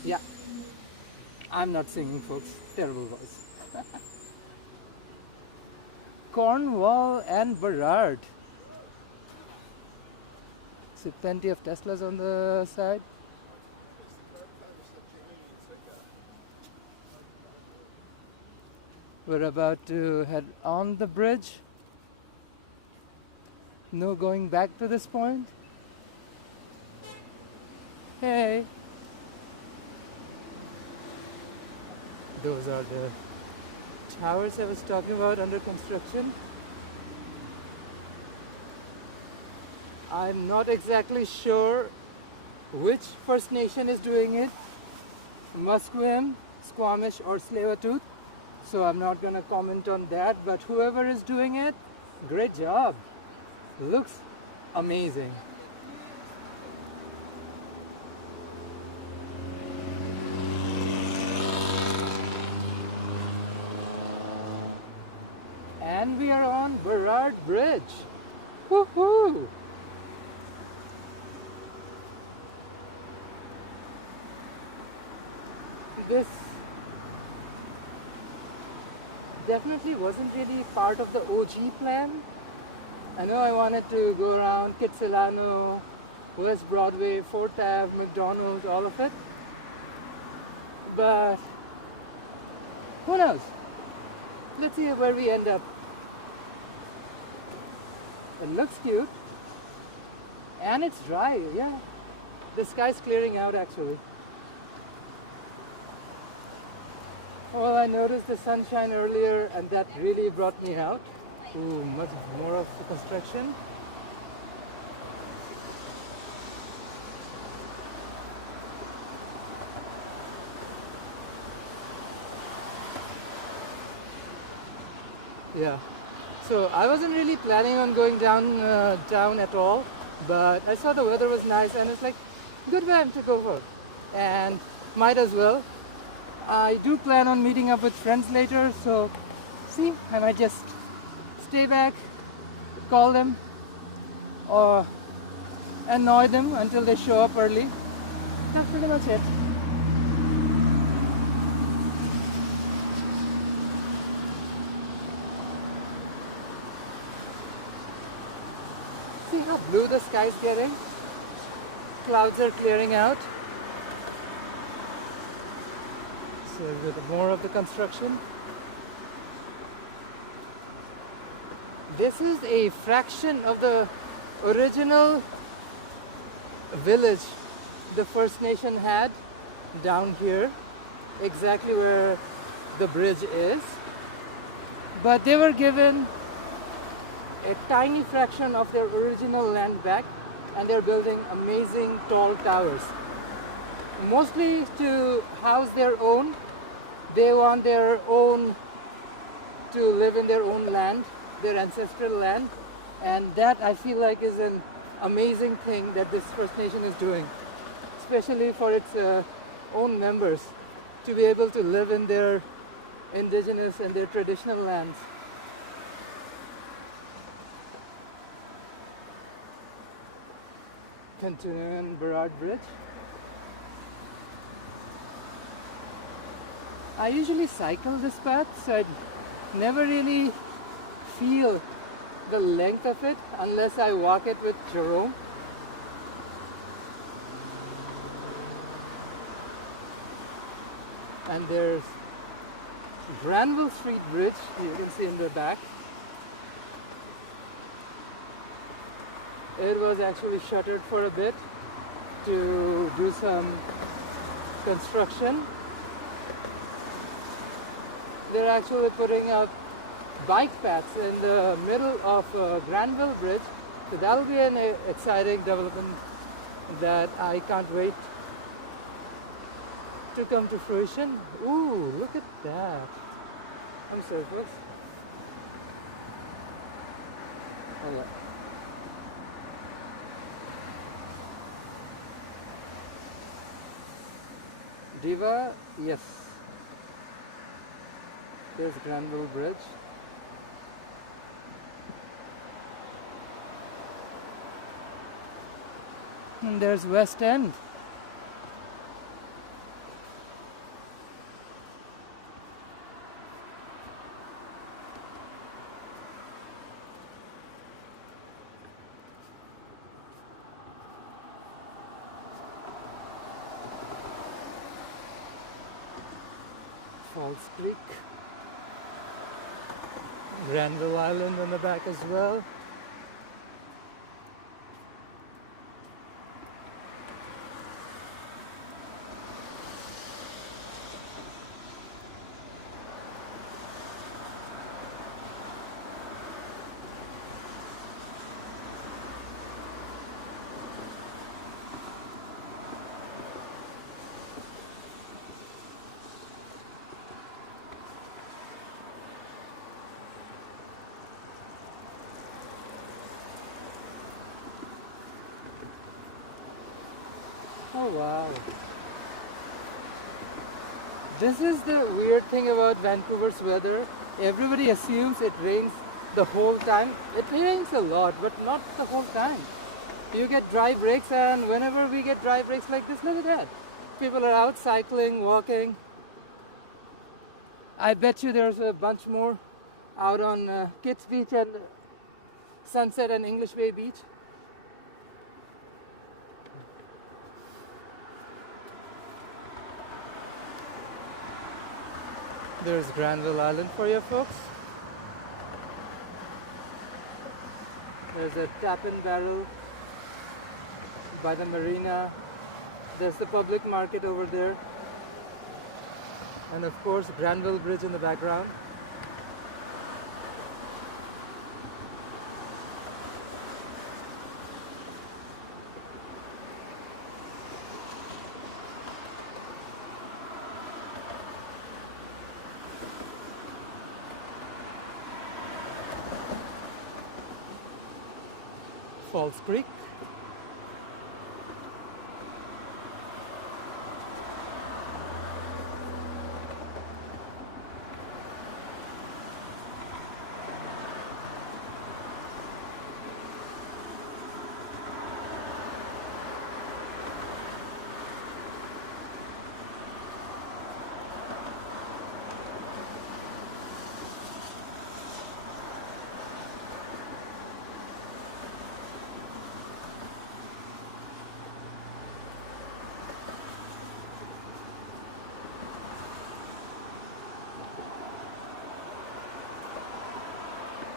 Yeah, I'm not singing, folks. Terrible voice. Cornwall and Burrard. See plenty of Teslas on the side. We're about to head on the bridge. No going back to this point. Hey. Those are the towers I was talking about under construction. I'm not exactly sure which First Nation is doing it. Musqueam, Squamish or Tsleil-Waututh. So I'm not going to comment on that, but whoever is doing it, great job. Looks amazing. And we are on Burrard Bridge. Woohoo! This definitely wasn't really part of the OG plan. I know I wanted to go around Kitsilano, West Broadway, 4th Ave, McDonald's, all of it. But who knows? Let's see where we end up. It looks cute. And it's dry, yeah. The sky's clearing out actually. Well, I noticed the sunshine earlier and that really brought me out. Ooh, much more of the construction. Yeah. So I wasn't really planning on going down at all, but I saw the weather was nice and it's like good time to go for. And might as well. I do plan on meeting up with friends later, so see, I might just stay back, call them, or annoy them until they show up early. That's pretty much it. See how blue the sky is getting? Clouds are clearing out. So with more of the construction. This is a fraction of the original village the First Nation had down here, exactly where the bridge is. But they were given a tiny fraction of their original land back, and they're building amazing tall towers. Mostly to house their own. They want their own to live in their own land, their ancestral land, and that I feel like is an amazing thing that this First Nation is doing, especially for its own members to be able to live in their indigenous and their traditional lands. Continuing Burrard Bridge. I usually cycle this path, so I never really feel the length of it unless I walk it with Jerome. And there's Granville Street Bridge, you can see in the back. It was actually shuttered for a bit to do some construction. They're actually putting up bike paths in the middle of Granville Bridge. So that'll be an exciting development that I can't wait to come to fruition. Ooh, look at that. I'm sorry, folks. Hold on. Diva, yes. There's Granville Bridge. And there's West End. Falls Creek. Granville Island on the back as well. Oh wow. This is the weird thing about Vancouver's weather. Everybody assumes it rains the whole time. It rains a lot, but not the whole time. You get dry breaks, and whenever we get dry breaks like this, look at that. People are out cycling, walking. I bet you there's a bunch more out on Kitts Beach and Sunset and English Bay Beach. There's Granville Island for you folks. There's a tap-in barrel by the marina. There's the public market over there. And of course, Granville Bridge in the background. Falls Creek.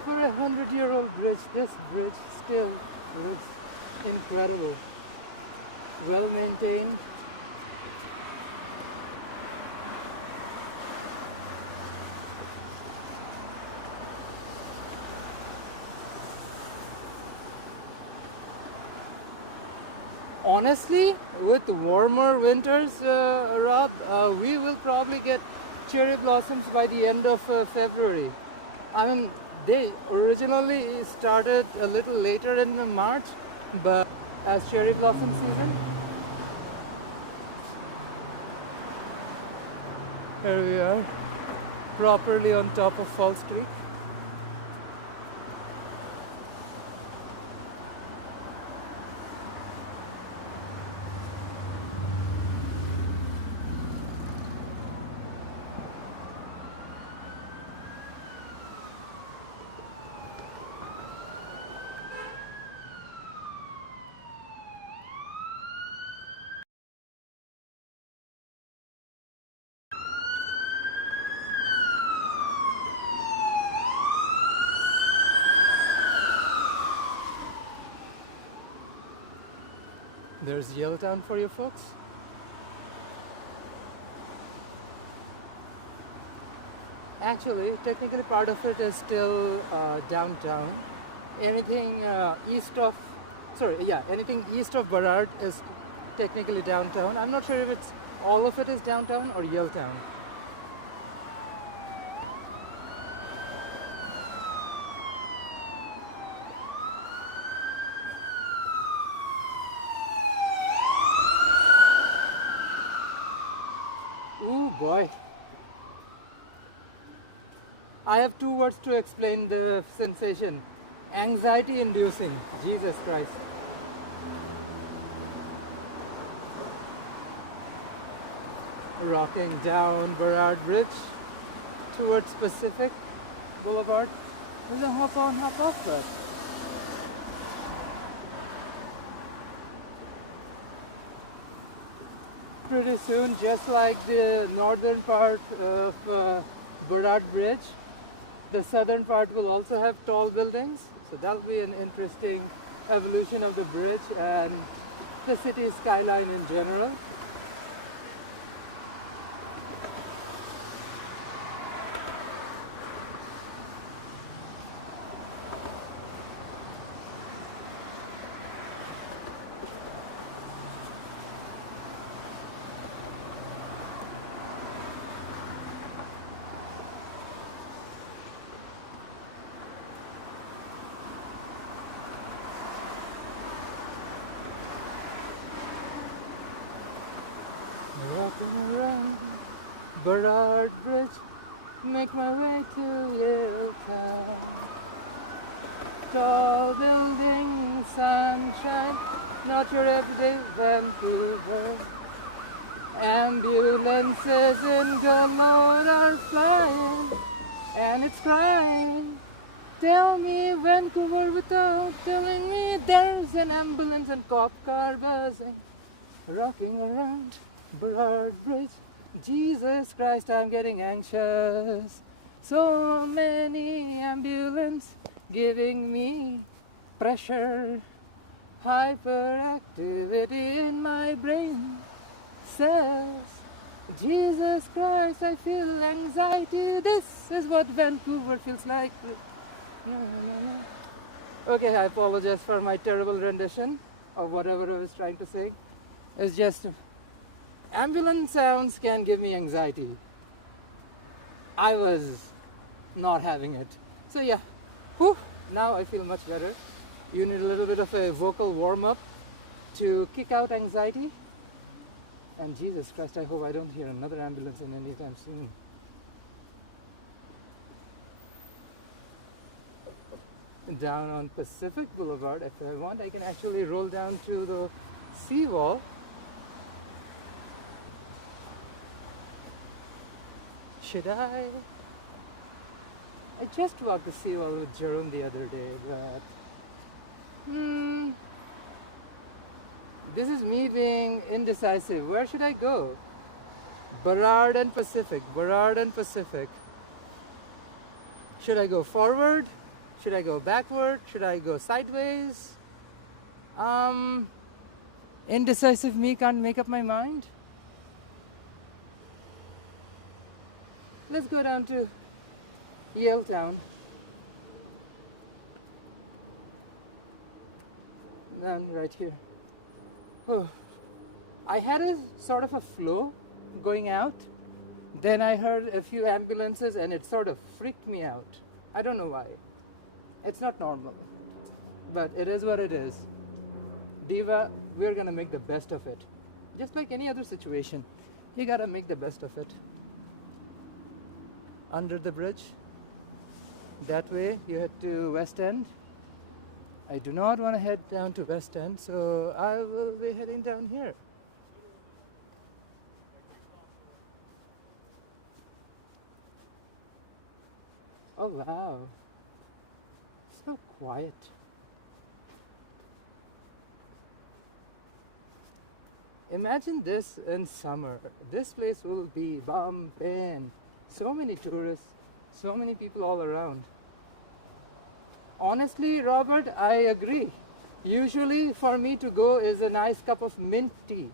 For a 100-year-old bridge, this bridge still looks incredible. Well maintained. Honestly, with warmer winters, Rob, we will probably get cherry blossoms by the end of February. I mean, they originally started a little later in March, but as cherry blossom season, here we are, properly on top of Falls Creek. There's Yellowtown for you folks. Actually, technically part of it is still downtown. Anything anything east of Burrard is technically downtown. I'm not sure if it's all of it is downtown or Yellowtown. Ooh boy. I have two words to explain the sensation. Anxiety inducing. Jesus Christ. Rocking down Burrard Bridge towards Pacific Boulevard. There's a hop on, hop off bus. Pretty soon, just like the northern part of Burrard Bridge, the southern part will also have tall buildings. So that'll be an interesting evolution of the bridge and the city skyline in general. Walking around Burrard Bridge, make my way to Yellowtown. Tall buildings, sunshine, not your everyday Vancouver. Ambulances in Galore are flying, and it's crying. Tell me Vancouver without telling me there's an ambulance and cop car buzzing, rocking around Burrard Bridge. Jesus Christ, I'm getting anxious. So many ambulance giving me pressure. Hyperactivity in my brain says, Jesus Christ, I feel anxiety. This is what Vancouver feels like. Okay, I apologize for my terrible rendition of whatever I was trying to say. It's just ambulance sounds can give me anxiety. I was not having it. So yeah, whew, now I feel much better. You need a little bit of a vocal warm-up to kick out anxiety. And Jesus Christ, I hope I don't hear another ambulance in any time soon. Down on Pacific Boulevard, if I want, I can actually roll down to the seawall. Should I? I just walked the seawall with Jerome the other day, but this is me being indecisive. Where should I go? Burrard and Pacific. Burrard and Pacific. Should I go forward? Should I go backward? Should I go sideways? Indecisive me can't make up my mind. Let's go down to Yellowtown. Down right here. Oh, I had a sort of a flow going out. Then I heard a few ambulances and it sort of freaked me out. I don't know why. It's not normal. But it is what it is. Diva, we're gonna make the best of it. Just like any other situation, you gotta make the best of it. Under the bridge, that way you head to West End. I do not want to head down to West End, so I will be heading down here. Oh wow, so quiet. Imagine this in summer. This place will be bumping. So many tourists, so many people all around. Honestly, Robert, I agree. Usually for me to go is a nice cup of mint tea.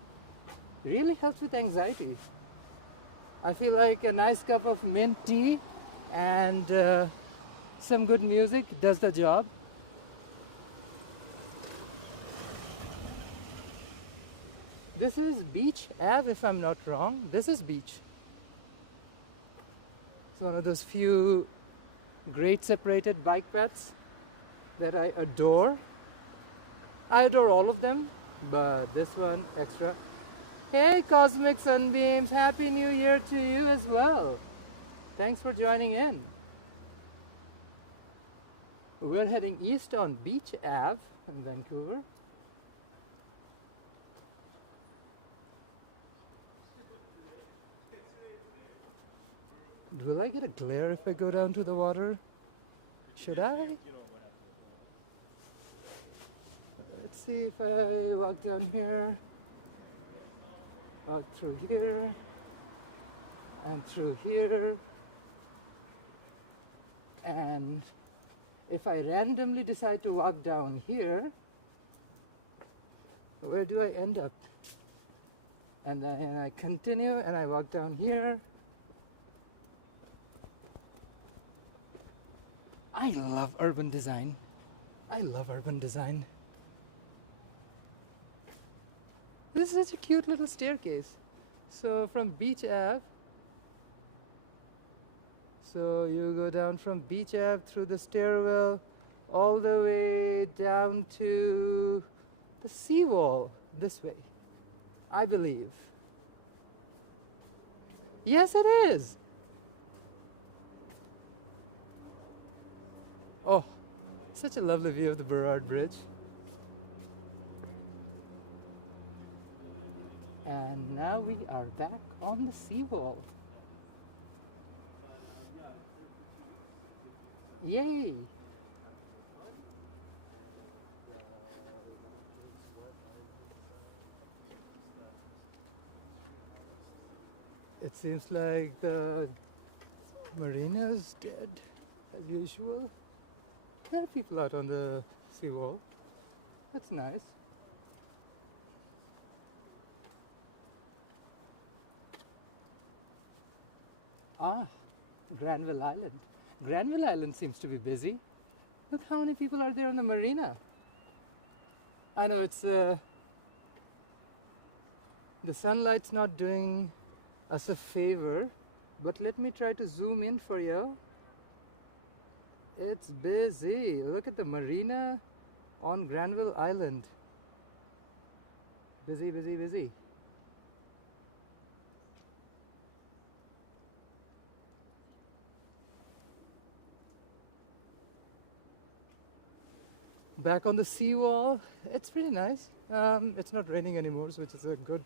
Really helps with anxiety. I feel like a nice cup of mint tea and some good music does the job. This is Beach Ave, if I'm not wrong. This is Beach. It's one of those few great separated bike paths that I adore. I adore all of them, but this one extra. Hey Cosmic Sunbeams, Happy New Year to you as well. Thanks for joining in. We're heading east on Beach Ave in Vancouver. Will I get a glare if I go down to the water? Should I? Let's see if I walk down here, walk through here, and through here. And if I randomly decide to walk down here, where do I end up? And then I continue and I walk down here. I love urban design. I love urban design. This is such a cute little staircase. So from Beach Ave, so you go down from Beach Ave through the stairwell all the way down to the seawall this way, I believe. Yes, it is. Oh, such a lovely view of the Burrard Bridge. And now we are back on the seawall. Yay! It seems like the marina is dead, as usual. There are people out on the seawall. That's nice. Ah, Granville Island. Granville Island seems to be busy. Look how many people are there on the marina. I know it's the sunlight's not doing us a favor, but let me try to zoom in for you. It's busy. Look at the marina on Granville Island. Busy, busy, busy. Back on the seawall, it's pretty nice. It's not raining anymore, which is a good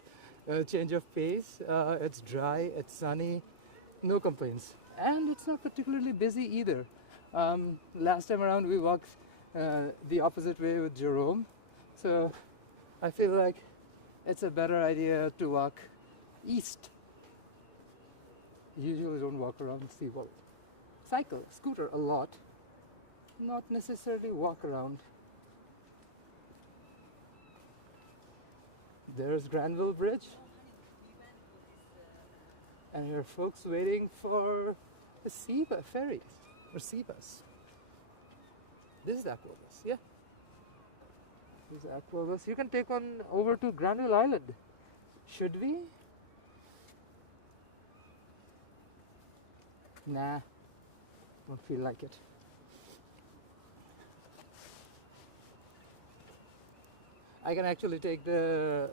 change of pace. It's dry, it's sunny, no complaints. And it's not particularly busy either. Last time around we walked the opposite way with Jerome, so I feel like it's a better idea to walk east. Usually don't walk around the seawall. Cycle, scooter a lot, not necessarily walk around. There's Granville Bridge, and here are folks waiting for the sea ferries or sea bus. This is Aquabus, yeah. These aquabus. You can take on over to Granville Island. Should we? Nah, don't feel like it. I can actually take the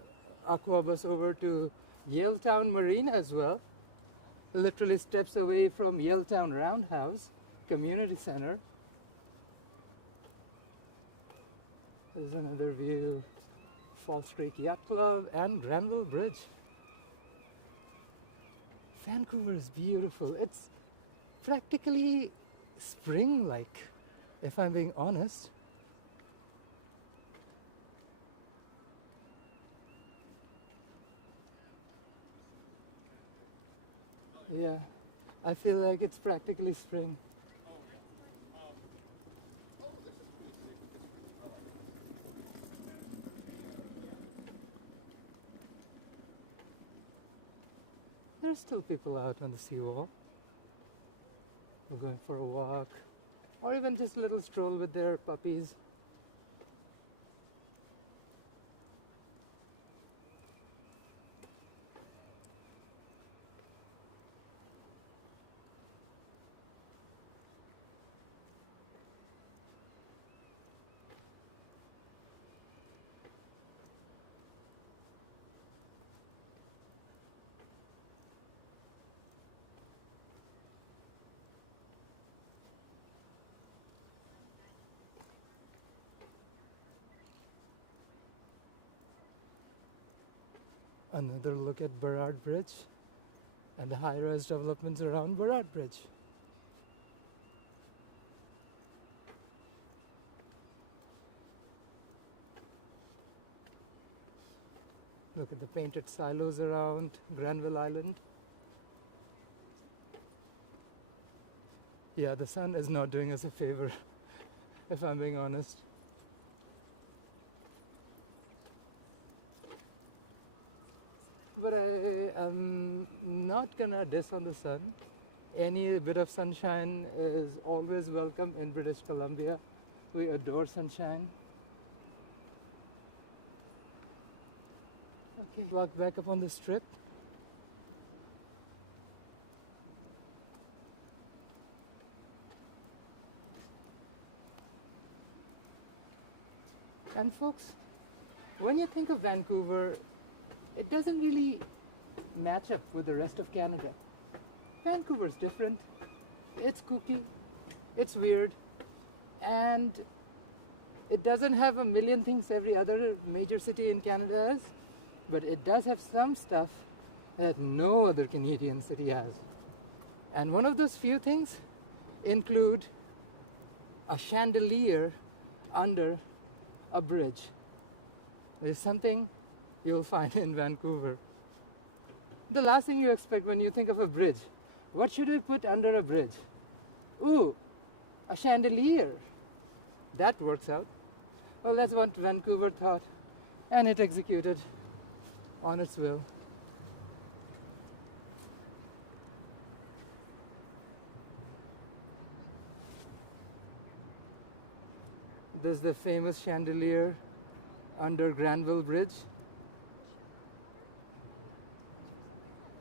aquabus over to Yaletown Marine as well. Literally steps away from Yaletown Roundhouse Community Center. There's another view. Falls Creek Yacht Club and Granville Bridge. Vancouver is beautiful. It's practically spring-like, if I'm being honest. Yeah, I feel like it's practically spring. There's still people out on the seawall. We're going for a walk, or even just a little stroll with their puppies. Another look at Burrard Bridge and the high-rise developments around Burrard Bridge. Look at the painted silos around Granville Island. Yeah, the sun is not doing us a favor, if I'm being honest. But I am not gonna diss on the sun. Any bit of sunshine is always welcome in British Columbia. We adore sunshine. Okay, walk back up on the strip. And folks, when you think of Vancouver, it doesn't really match up with the rest of Canada. Vancouver's different, it's kooky, it's weird, and it doesn't have a million things every other major city in Canada has, but it does have some stuff that no other Canadian city has. And one of those few things include a chandelier under a bridge. There's something you'll find in Vancouver. The last thing you expect when you think of a bridge. What should we put under a bridge? Ooh, a chandelier. That works out. Well, that's what Vancouver thought, and it executed on its will. There's the famous chandelier under Granville Bridge.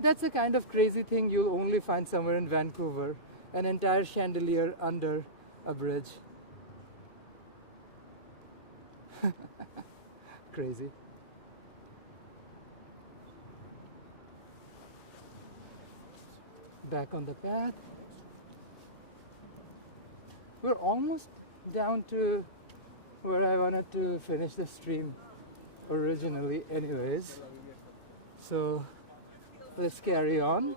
That's the kind of crazy thing you'll only find somewhere in Vancouver. An entire chandelier under a bridge. Crazy. Back on the path. We're almost down to where I wanted to finish the stream originally anyways. So let's carry on.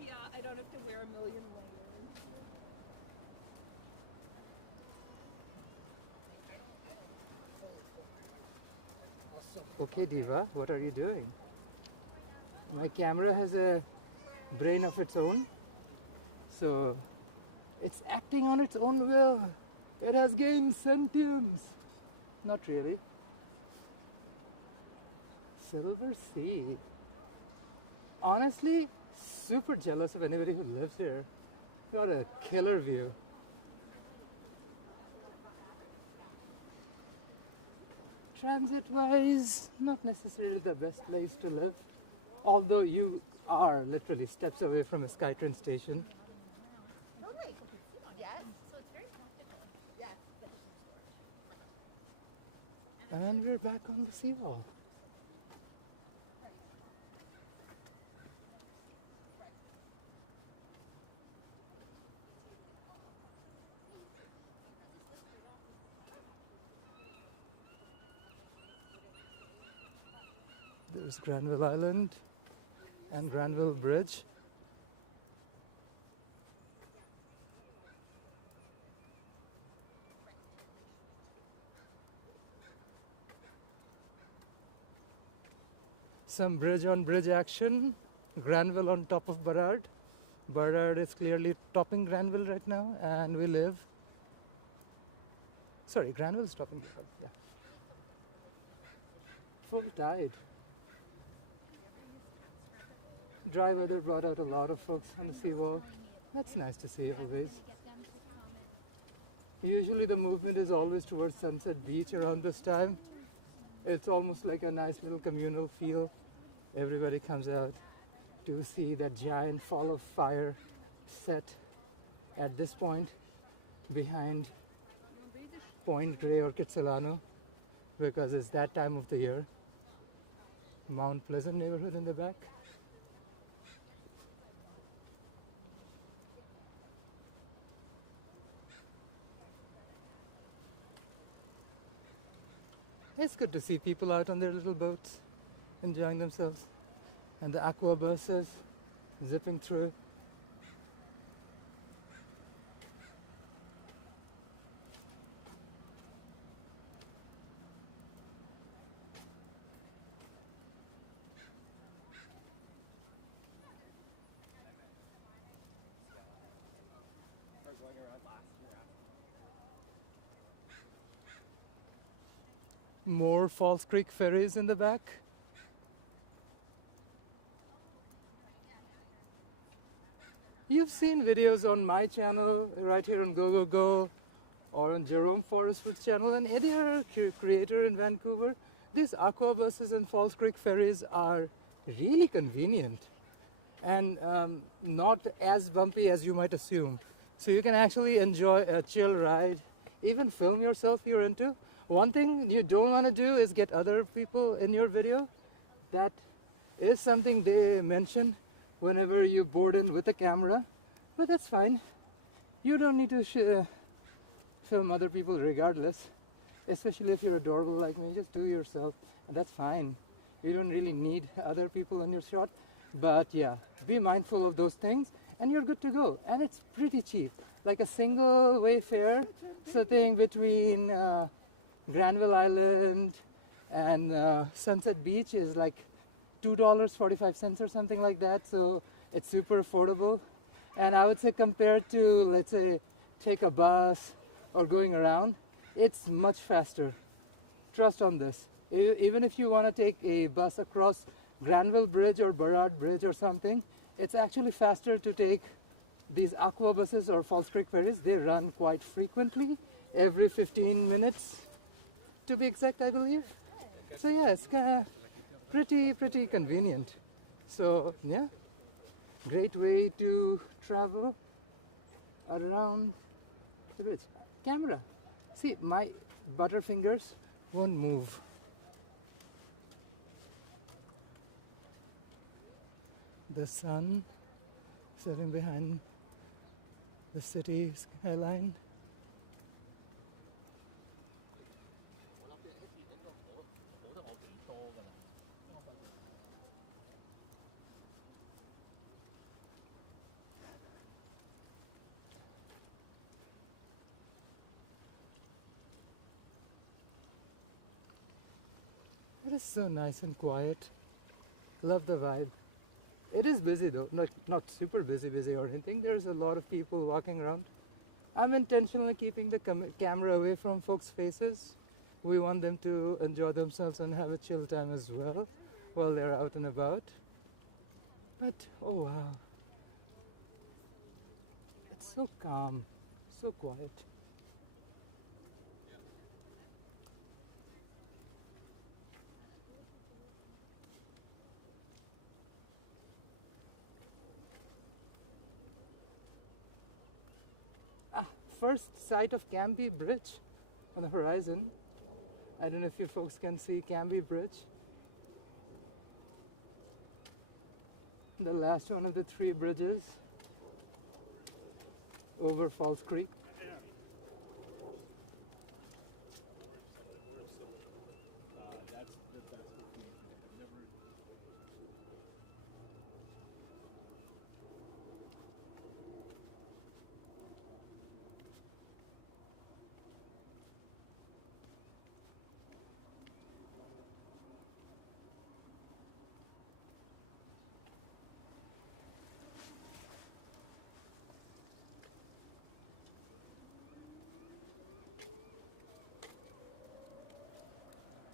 Yeah, I don't have to wear a million layers. Okay, Diva, what are you doing? My camera has a brain of its own, so it's acting on its own will. It has gained sentience. Not really. Silver Sea. Honestly, super jealous of anybody who lives here. Got a killer view. Transit-wise, not necessarily the best place to live, although you are literally steps away from a SkyTrain station. Oh, wait. Yes. So it's very practical. Yes. And we're back on the seawall. There's Granville Island and Granville Bridge. Some bridge on bridge action. Granville on top of Burrard. Burrard is clearly topping Granville right now, and we live. Sorry, Granville's topping Burrard. Yeah. Full tide. Dry weather brought out a lot of folks on the seawall. That's nice to see always. Usually the movement is always towards Sunset Beach around this time. It's almost like a nice little communal feel. Everybody comes out to see that giant fall of fire set at this point behind Point Grey or Kitsilano, because it's that time of the year. Mount Pleasant neighborhood in the back. It's good to see people out on their little boats, enjoying themselves, and the aqua buses zipping through. More Falls Creek ferries in the back. You've seen videos on my channel right here on Go Go Go or on Jerome Forrestwood's channel and Eddie, our creator in Vancouver. These aqua buses and Falls Creek ferries are really convenient and not as bumpy as you might assume. So you can actually enjoy a chill ride, even film yourself if you're into. One thing you don't want to do is get other people in your video. That is something they mention whenever you board in with a camera, but that's fine. You don't need to film other people regardless, especially if you're adorable like me. Just do yourself, and that's fine. You don't really need other people in your shot, but yeah, be mindful of those things and you're good to go. And it's pretty cheap, like a single way fare sitting between Granville Island and Sunset Beach is like $2.45 or something like that, so it's super affordable. And I would say compared to, let's say, take a bus or going around, it's much faster. Trust on this. Even if you want to take a bus across Granville Bridge or Burrard Bridge or something, it's actually faster to take these aqua buses or Falls Creek ferries. They run quite frequently, every 15 minutes to be exact, I believe. So yeah, it's pretty convenient. So yeah, great way to travel around the bridge. Camera. See, my butterfingers won't move. The sun setting behind the city skyline. It is so nice and quiet. Love the vibe. It is busy though, not super busy or anything. There's a lot of people walking around. I'm intentionally keeping the camera away from folks' faces. We want them to enjoy themselves and have a chill time as well while they're out and about. But oh wow, it's so calm, so quiet. first sight of Cambie Bridge on the horizon. I don't know if you folks can see Cambie Bridge. The last one of the 3 bridges over Falls Creek.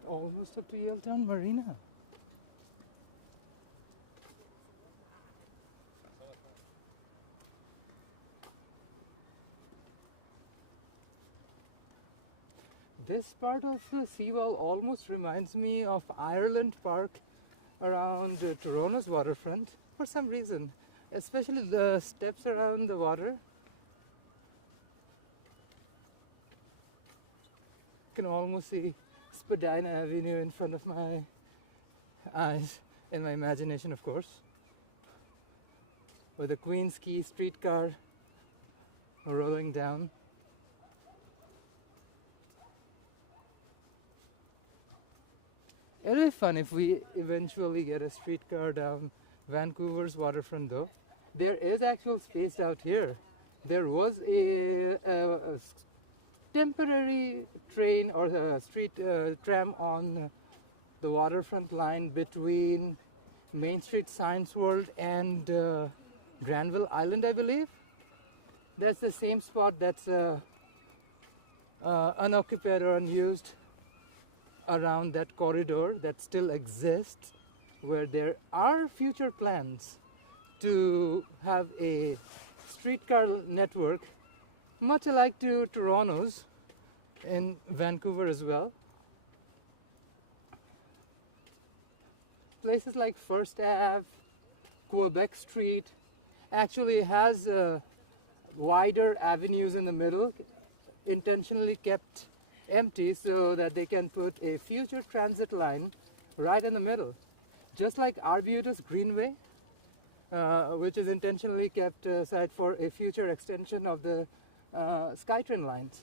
Almost up to Yaletown Marina. This part of the seawall almost reminds me of Ireland Park around Toronto's waterfront for some reason, especially the steps around the water. You can almost see Spadina Avenue in front of my eyes, in my imagination, of course, with the Queen's Quay streetcar rolling down. It'll be fun if we eventually get a streetcar down Vancouver's waterfront, though. There is actual space out here. There was a temporary train or a street tram on the waterfront line between Main Street Science World and Granville Island, I believe. That's the same spot that's unoccupied or unused around that corridor that still exists, where there are future plans to have a streetcar network much alike to Toronto's in Vancouver as well. Places like First Ave, Quebec Street actually has wider avenues in the middle, intentionally kept empty so that they can put a future transit line right in the middle. Just like Arbutus Greenway, which is intentionally kept aside for a future extension of the SkyTrain lines.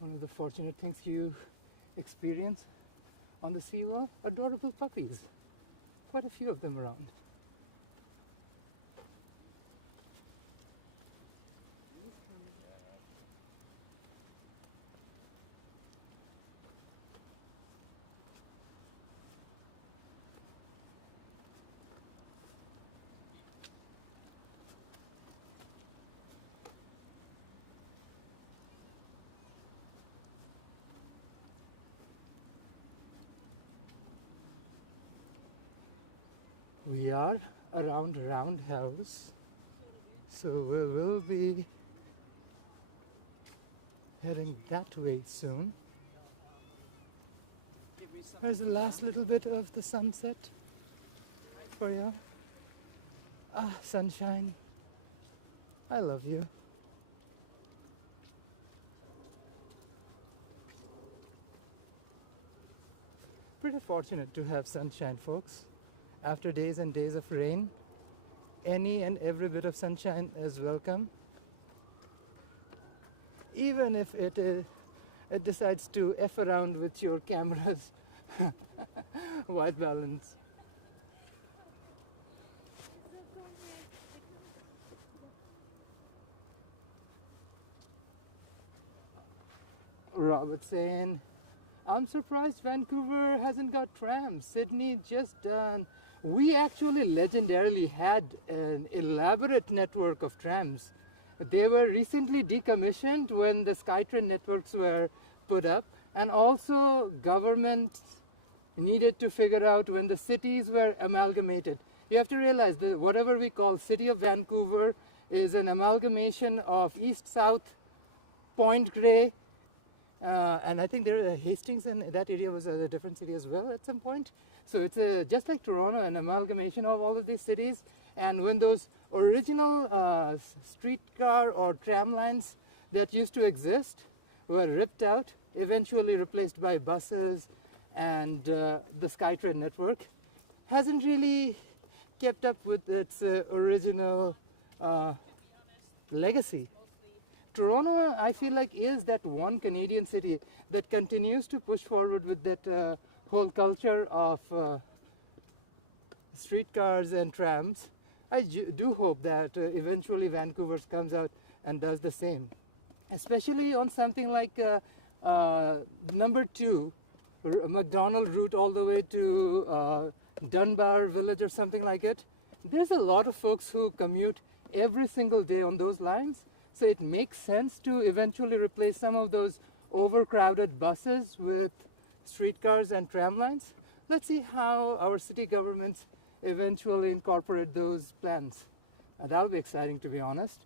One of the fortunate things you experience on the seawall, adorable puppies. Quite a few of them around. We are around Roundhouse, so we will be heading that way soon. There's the last little bit of the sunset for you. Ah, sunshine. I love you. Pretty fortunate to have sunshine, folks. After days and days of rain, any and every bit of sunshine is welcome. Even if it decides to F around with your camera's white balance. Robert saying, I'm surprised Vancouver hasn't got trams. Sydney just done. We actually legendarily had an elaborate network of trams. They were recently decommissioned when the SkyTrain networks were put up, and also government needed to figure out when the cities were amalgamated. You have to realize that whatever we call City of Vancouver is an amalgamation of East, South, Point Grey, and I think there Hastings and that area was a different city as well at some point. So it's just like Toronto, an amalgamation of all of these cities. And when those original streetcar or tram lines that used to exist were ripped out, eventually replaced by buses and the SkyTrain network, hasn't really kept up with its original legacy. Toronto, I feel like, is that one Canadian city that continues to push forward with that whole culture of streetcars and trams. I do hope that eventually Vancouver comes out and does the same, especially on something like number 2, McDonald route all the way to Dunbar Village or something like it. There's a lot of folks who commute every single day on those lines, so it makes sense to eventually replace some of those overcrowded buses with streetcars and tram lines. Let's see how our city governments eventually incorporate those plans. That'll be exciting, to be honest.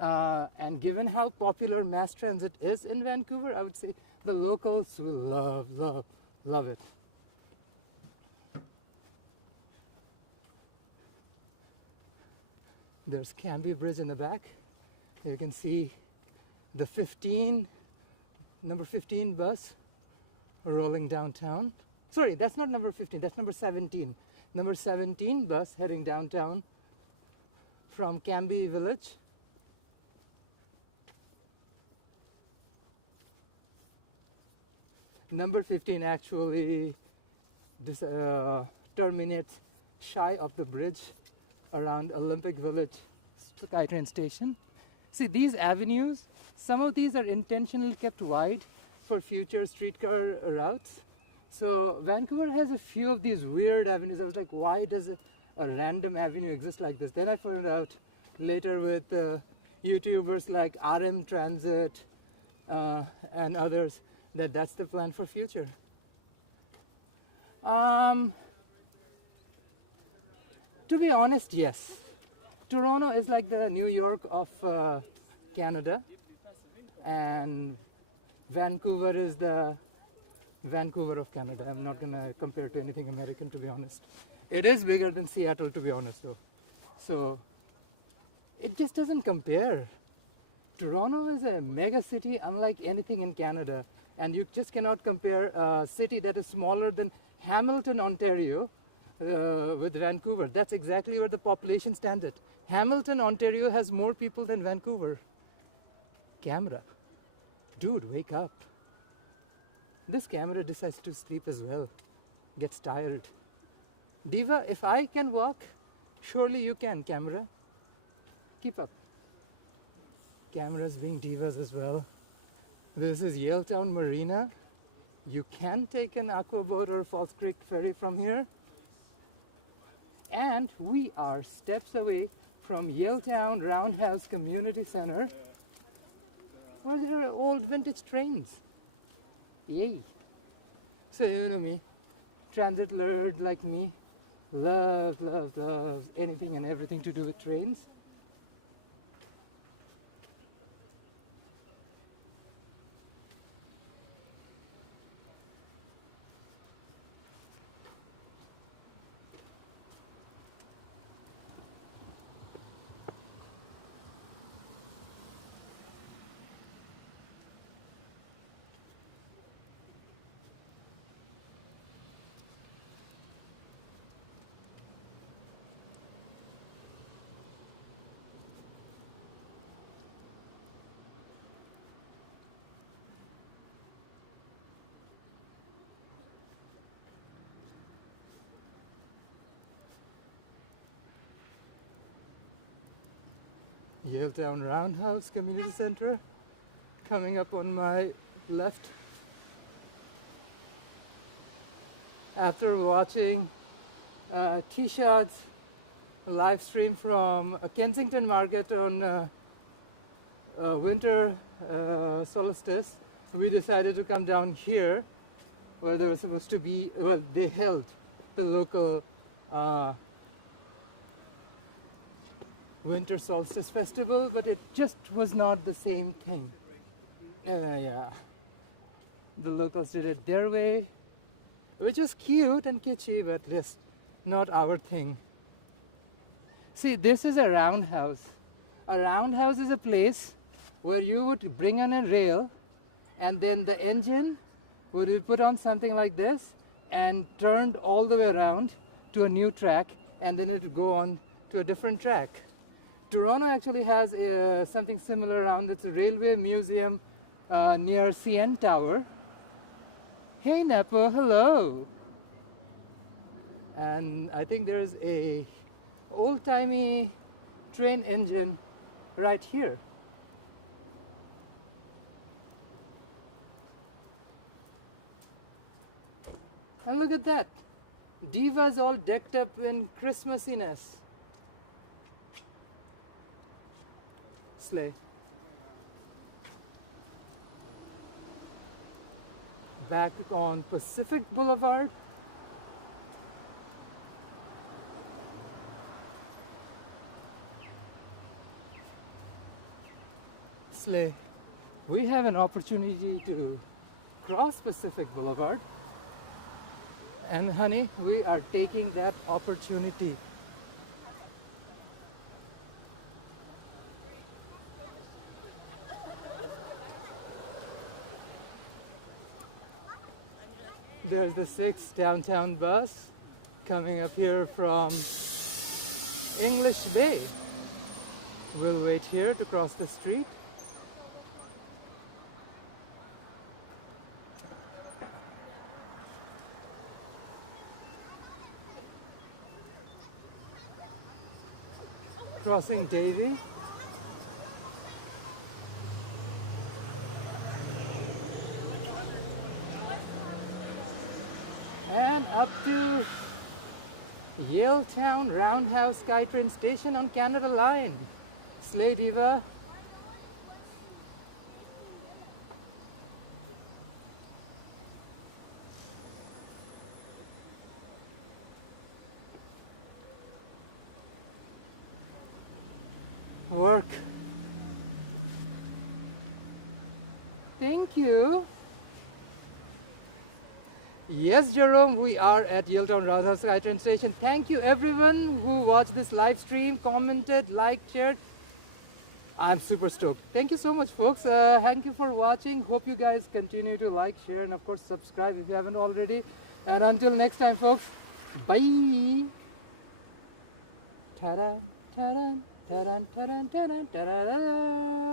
And given how popular mass transit is in Vancouver, I would say the locals will love it. There's Cambie Bridge in the back. You can see the number 15 bus rolling downtown. Sorry, that's not number 15, that's number 17. Number 17 bus heading downtown from Cambie Village. Number 15 actually terminates shy of the bridge around Olympic Village SkyTrain station. See, these avenues, some of these are intentionally kept wide for future streetcar routes. So Vancouver has a few of these weird avenues. I was like, why does a random avenue exist like this? Then I found out later with YouTubers like RM Transit and others that that's the plan for future. To be honest, yes. Toronto is like the New York of Canada, and Vancouver is the Vancouver of Canada. I'm not going to compare it to anything American, to be honest. It is bigger than Seattle, to be honest, though. So it just doesn't compare. Toronto is a mega city unlike anything in Canada, and you just cannot compare a city that is smaller than Hamilton, Ontario, with Vancouver. That's exactly where the population stands at. Hamilton, Ontario has more people than Vancouver. Camera. Dude, wake up. This camera decides to sleep as well. Gets tired. Diva, if I can walk, surely you can, camera. Keep up. Cameras being divas as well. This is Yaletown Marina. You can take an aqua boat or Falls Creek ferry from here. And we are steps away from Yaletown Roundhouse Community Center, where there are old vintage trains. Yay! So you know me, transit nerd like me, loves anything and everything to do with trains. Yaletown Roundhouse Community Center coming up on my left. After watching T-Shot's live stream from Kensington Market on winter solstice, we decided to come down here where there was supposed to be, well, they held the local winter solstice festival, but it just was not the same thing. Yeah, the locals did it their way, which was cute and kitschy, but just not our thing. See, this is a roundhouse. A roundhouse is a place where you would bring on a rail and then the engine would be put on something like this and turned all the way around to a new track, and then it would go on to a different track. Toronto actually has something similar around. It's a railway museum near CN Tower. Hey Nepo, hello. And I think there's a old-timey train engine right here. And look at that. Diva's all decked up in Christmassiness. Sleigh. Back on Pacific Boulevard. Sleigh. We have an opportunity to cross Pacific Boulevard. And honey, we are taking that opportunity. There's the 6 downtown bus coming up here from English Bay. We'll wait here to cross the street. Crossing Davie. And up to Yaletown Roundhouse SkyTrain Station on Canada Line. Sleigh Diva. Work. Thank you. Yes, Jerome, we are at Yaletown Roundhouse SkyTrain Station. Thank you everyone who watched this live stream, commented, liked, shared. I'm super stoked. Thank you so much, folks. Thank you for watching. Hope you guys continue to like, share, and of course subscribe if you haven't already. And until next time, folks, bye. Ta-da, ta-da, ta-da, ta-da, ta-da, ta-da.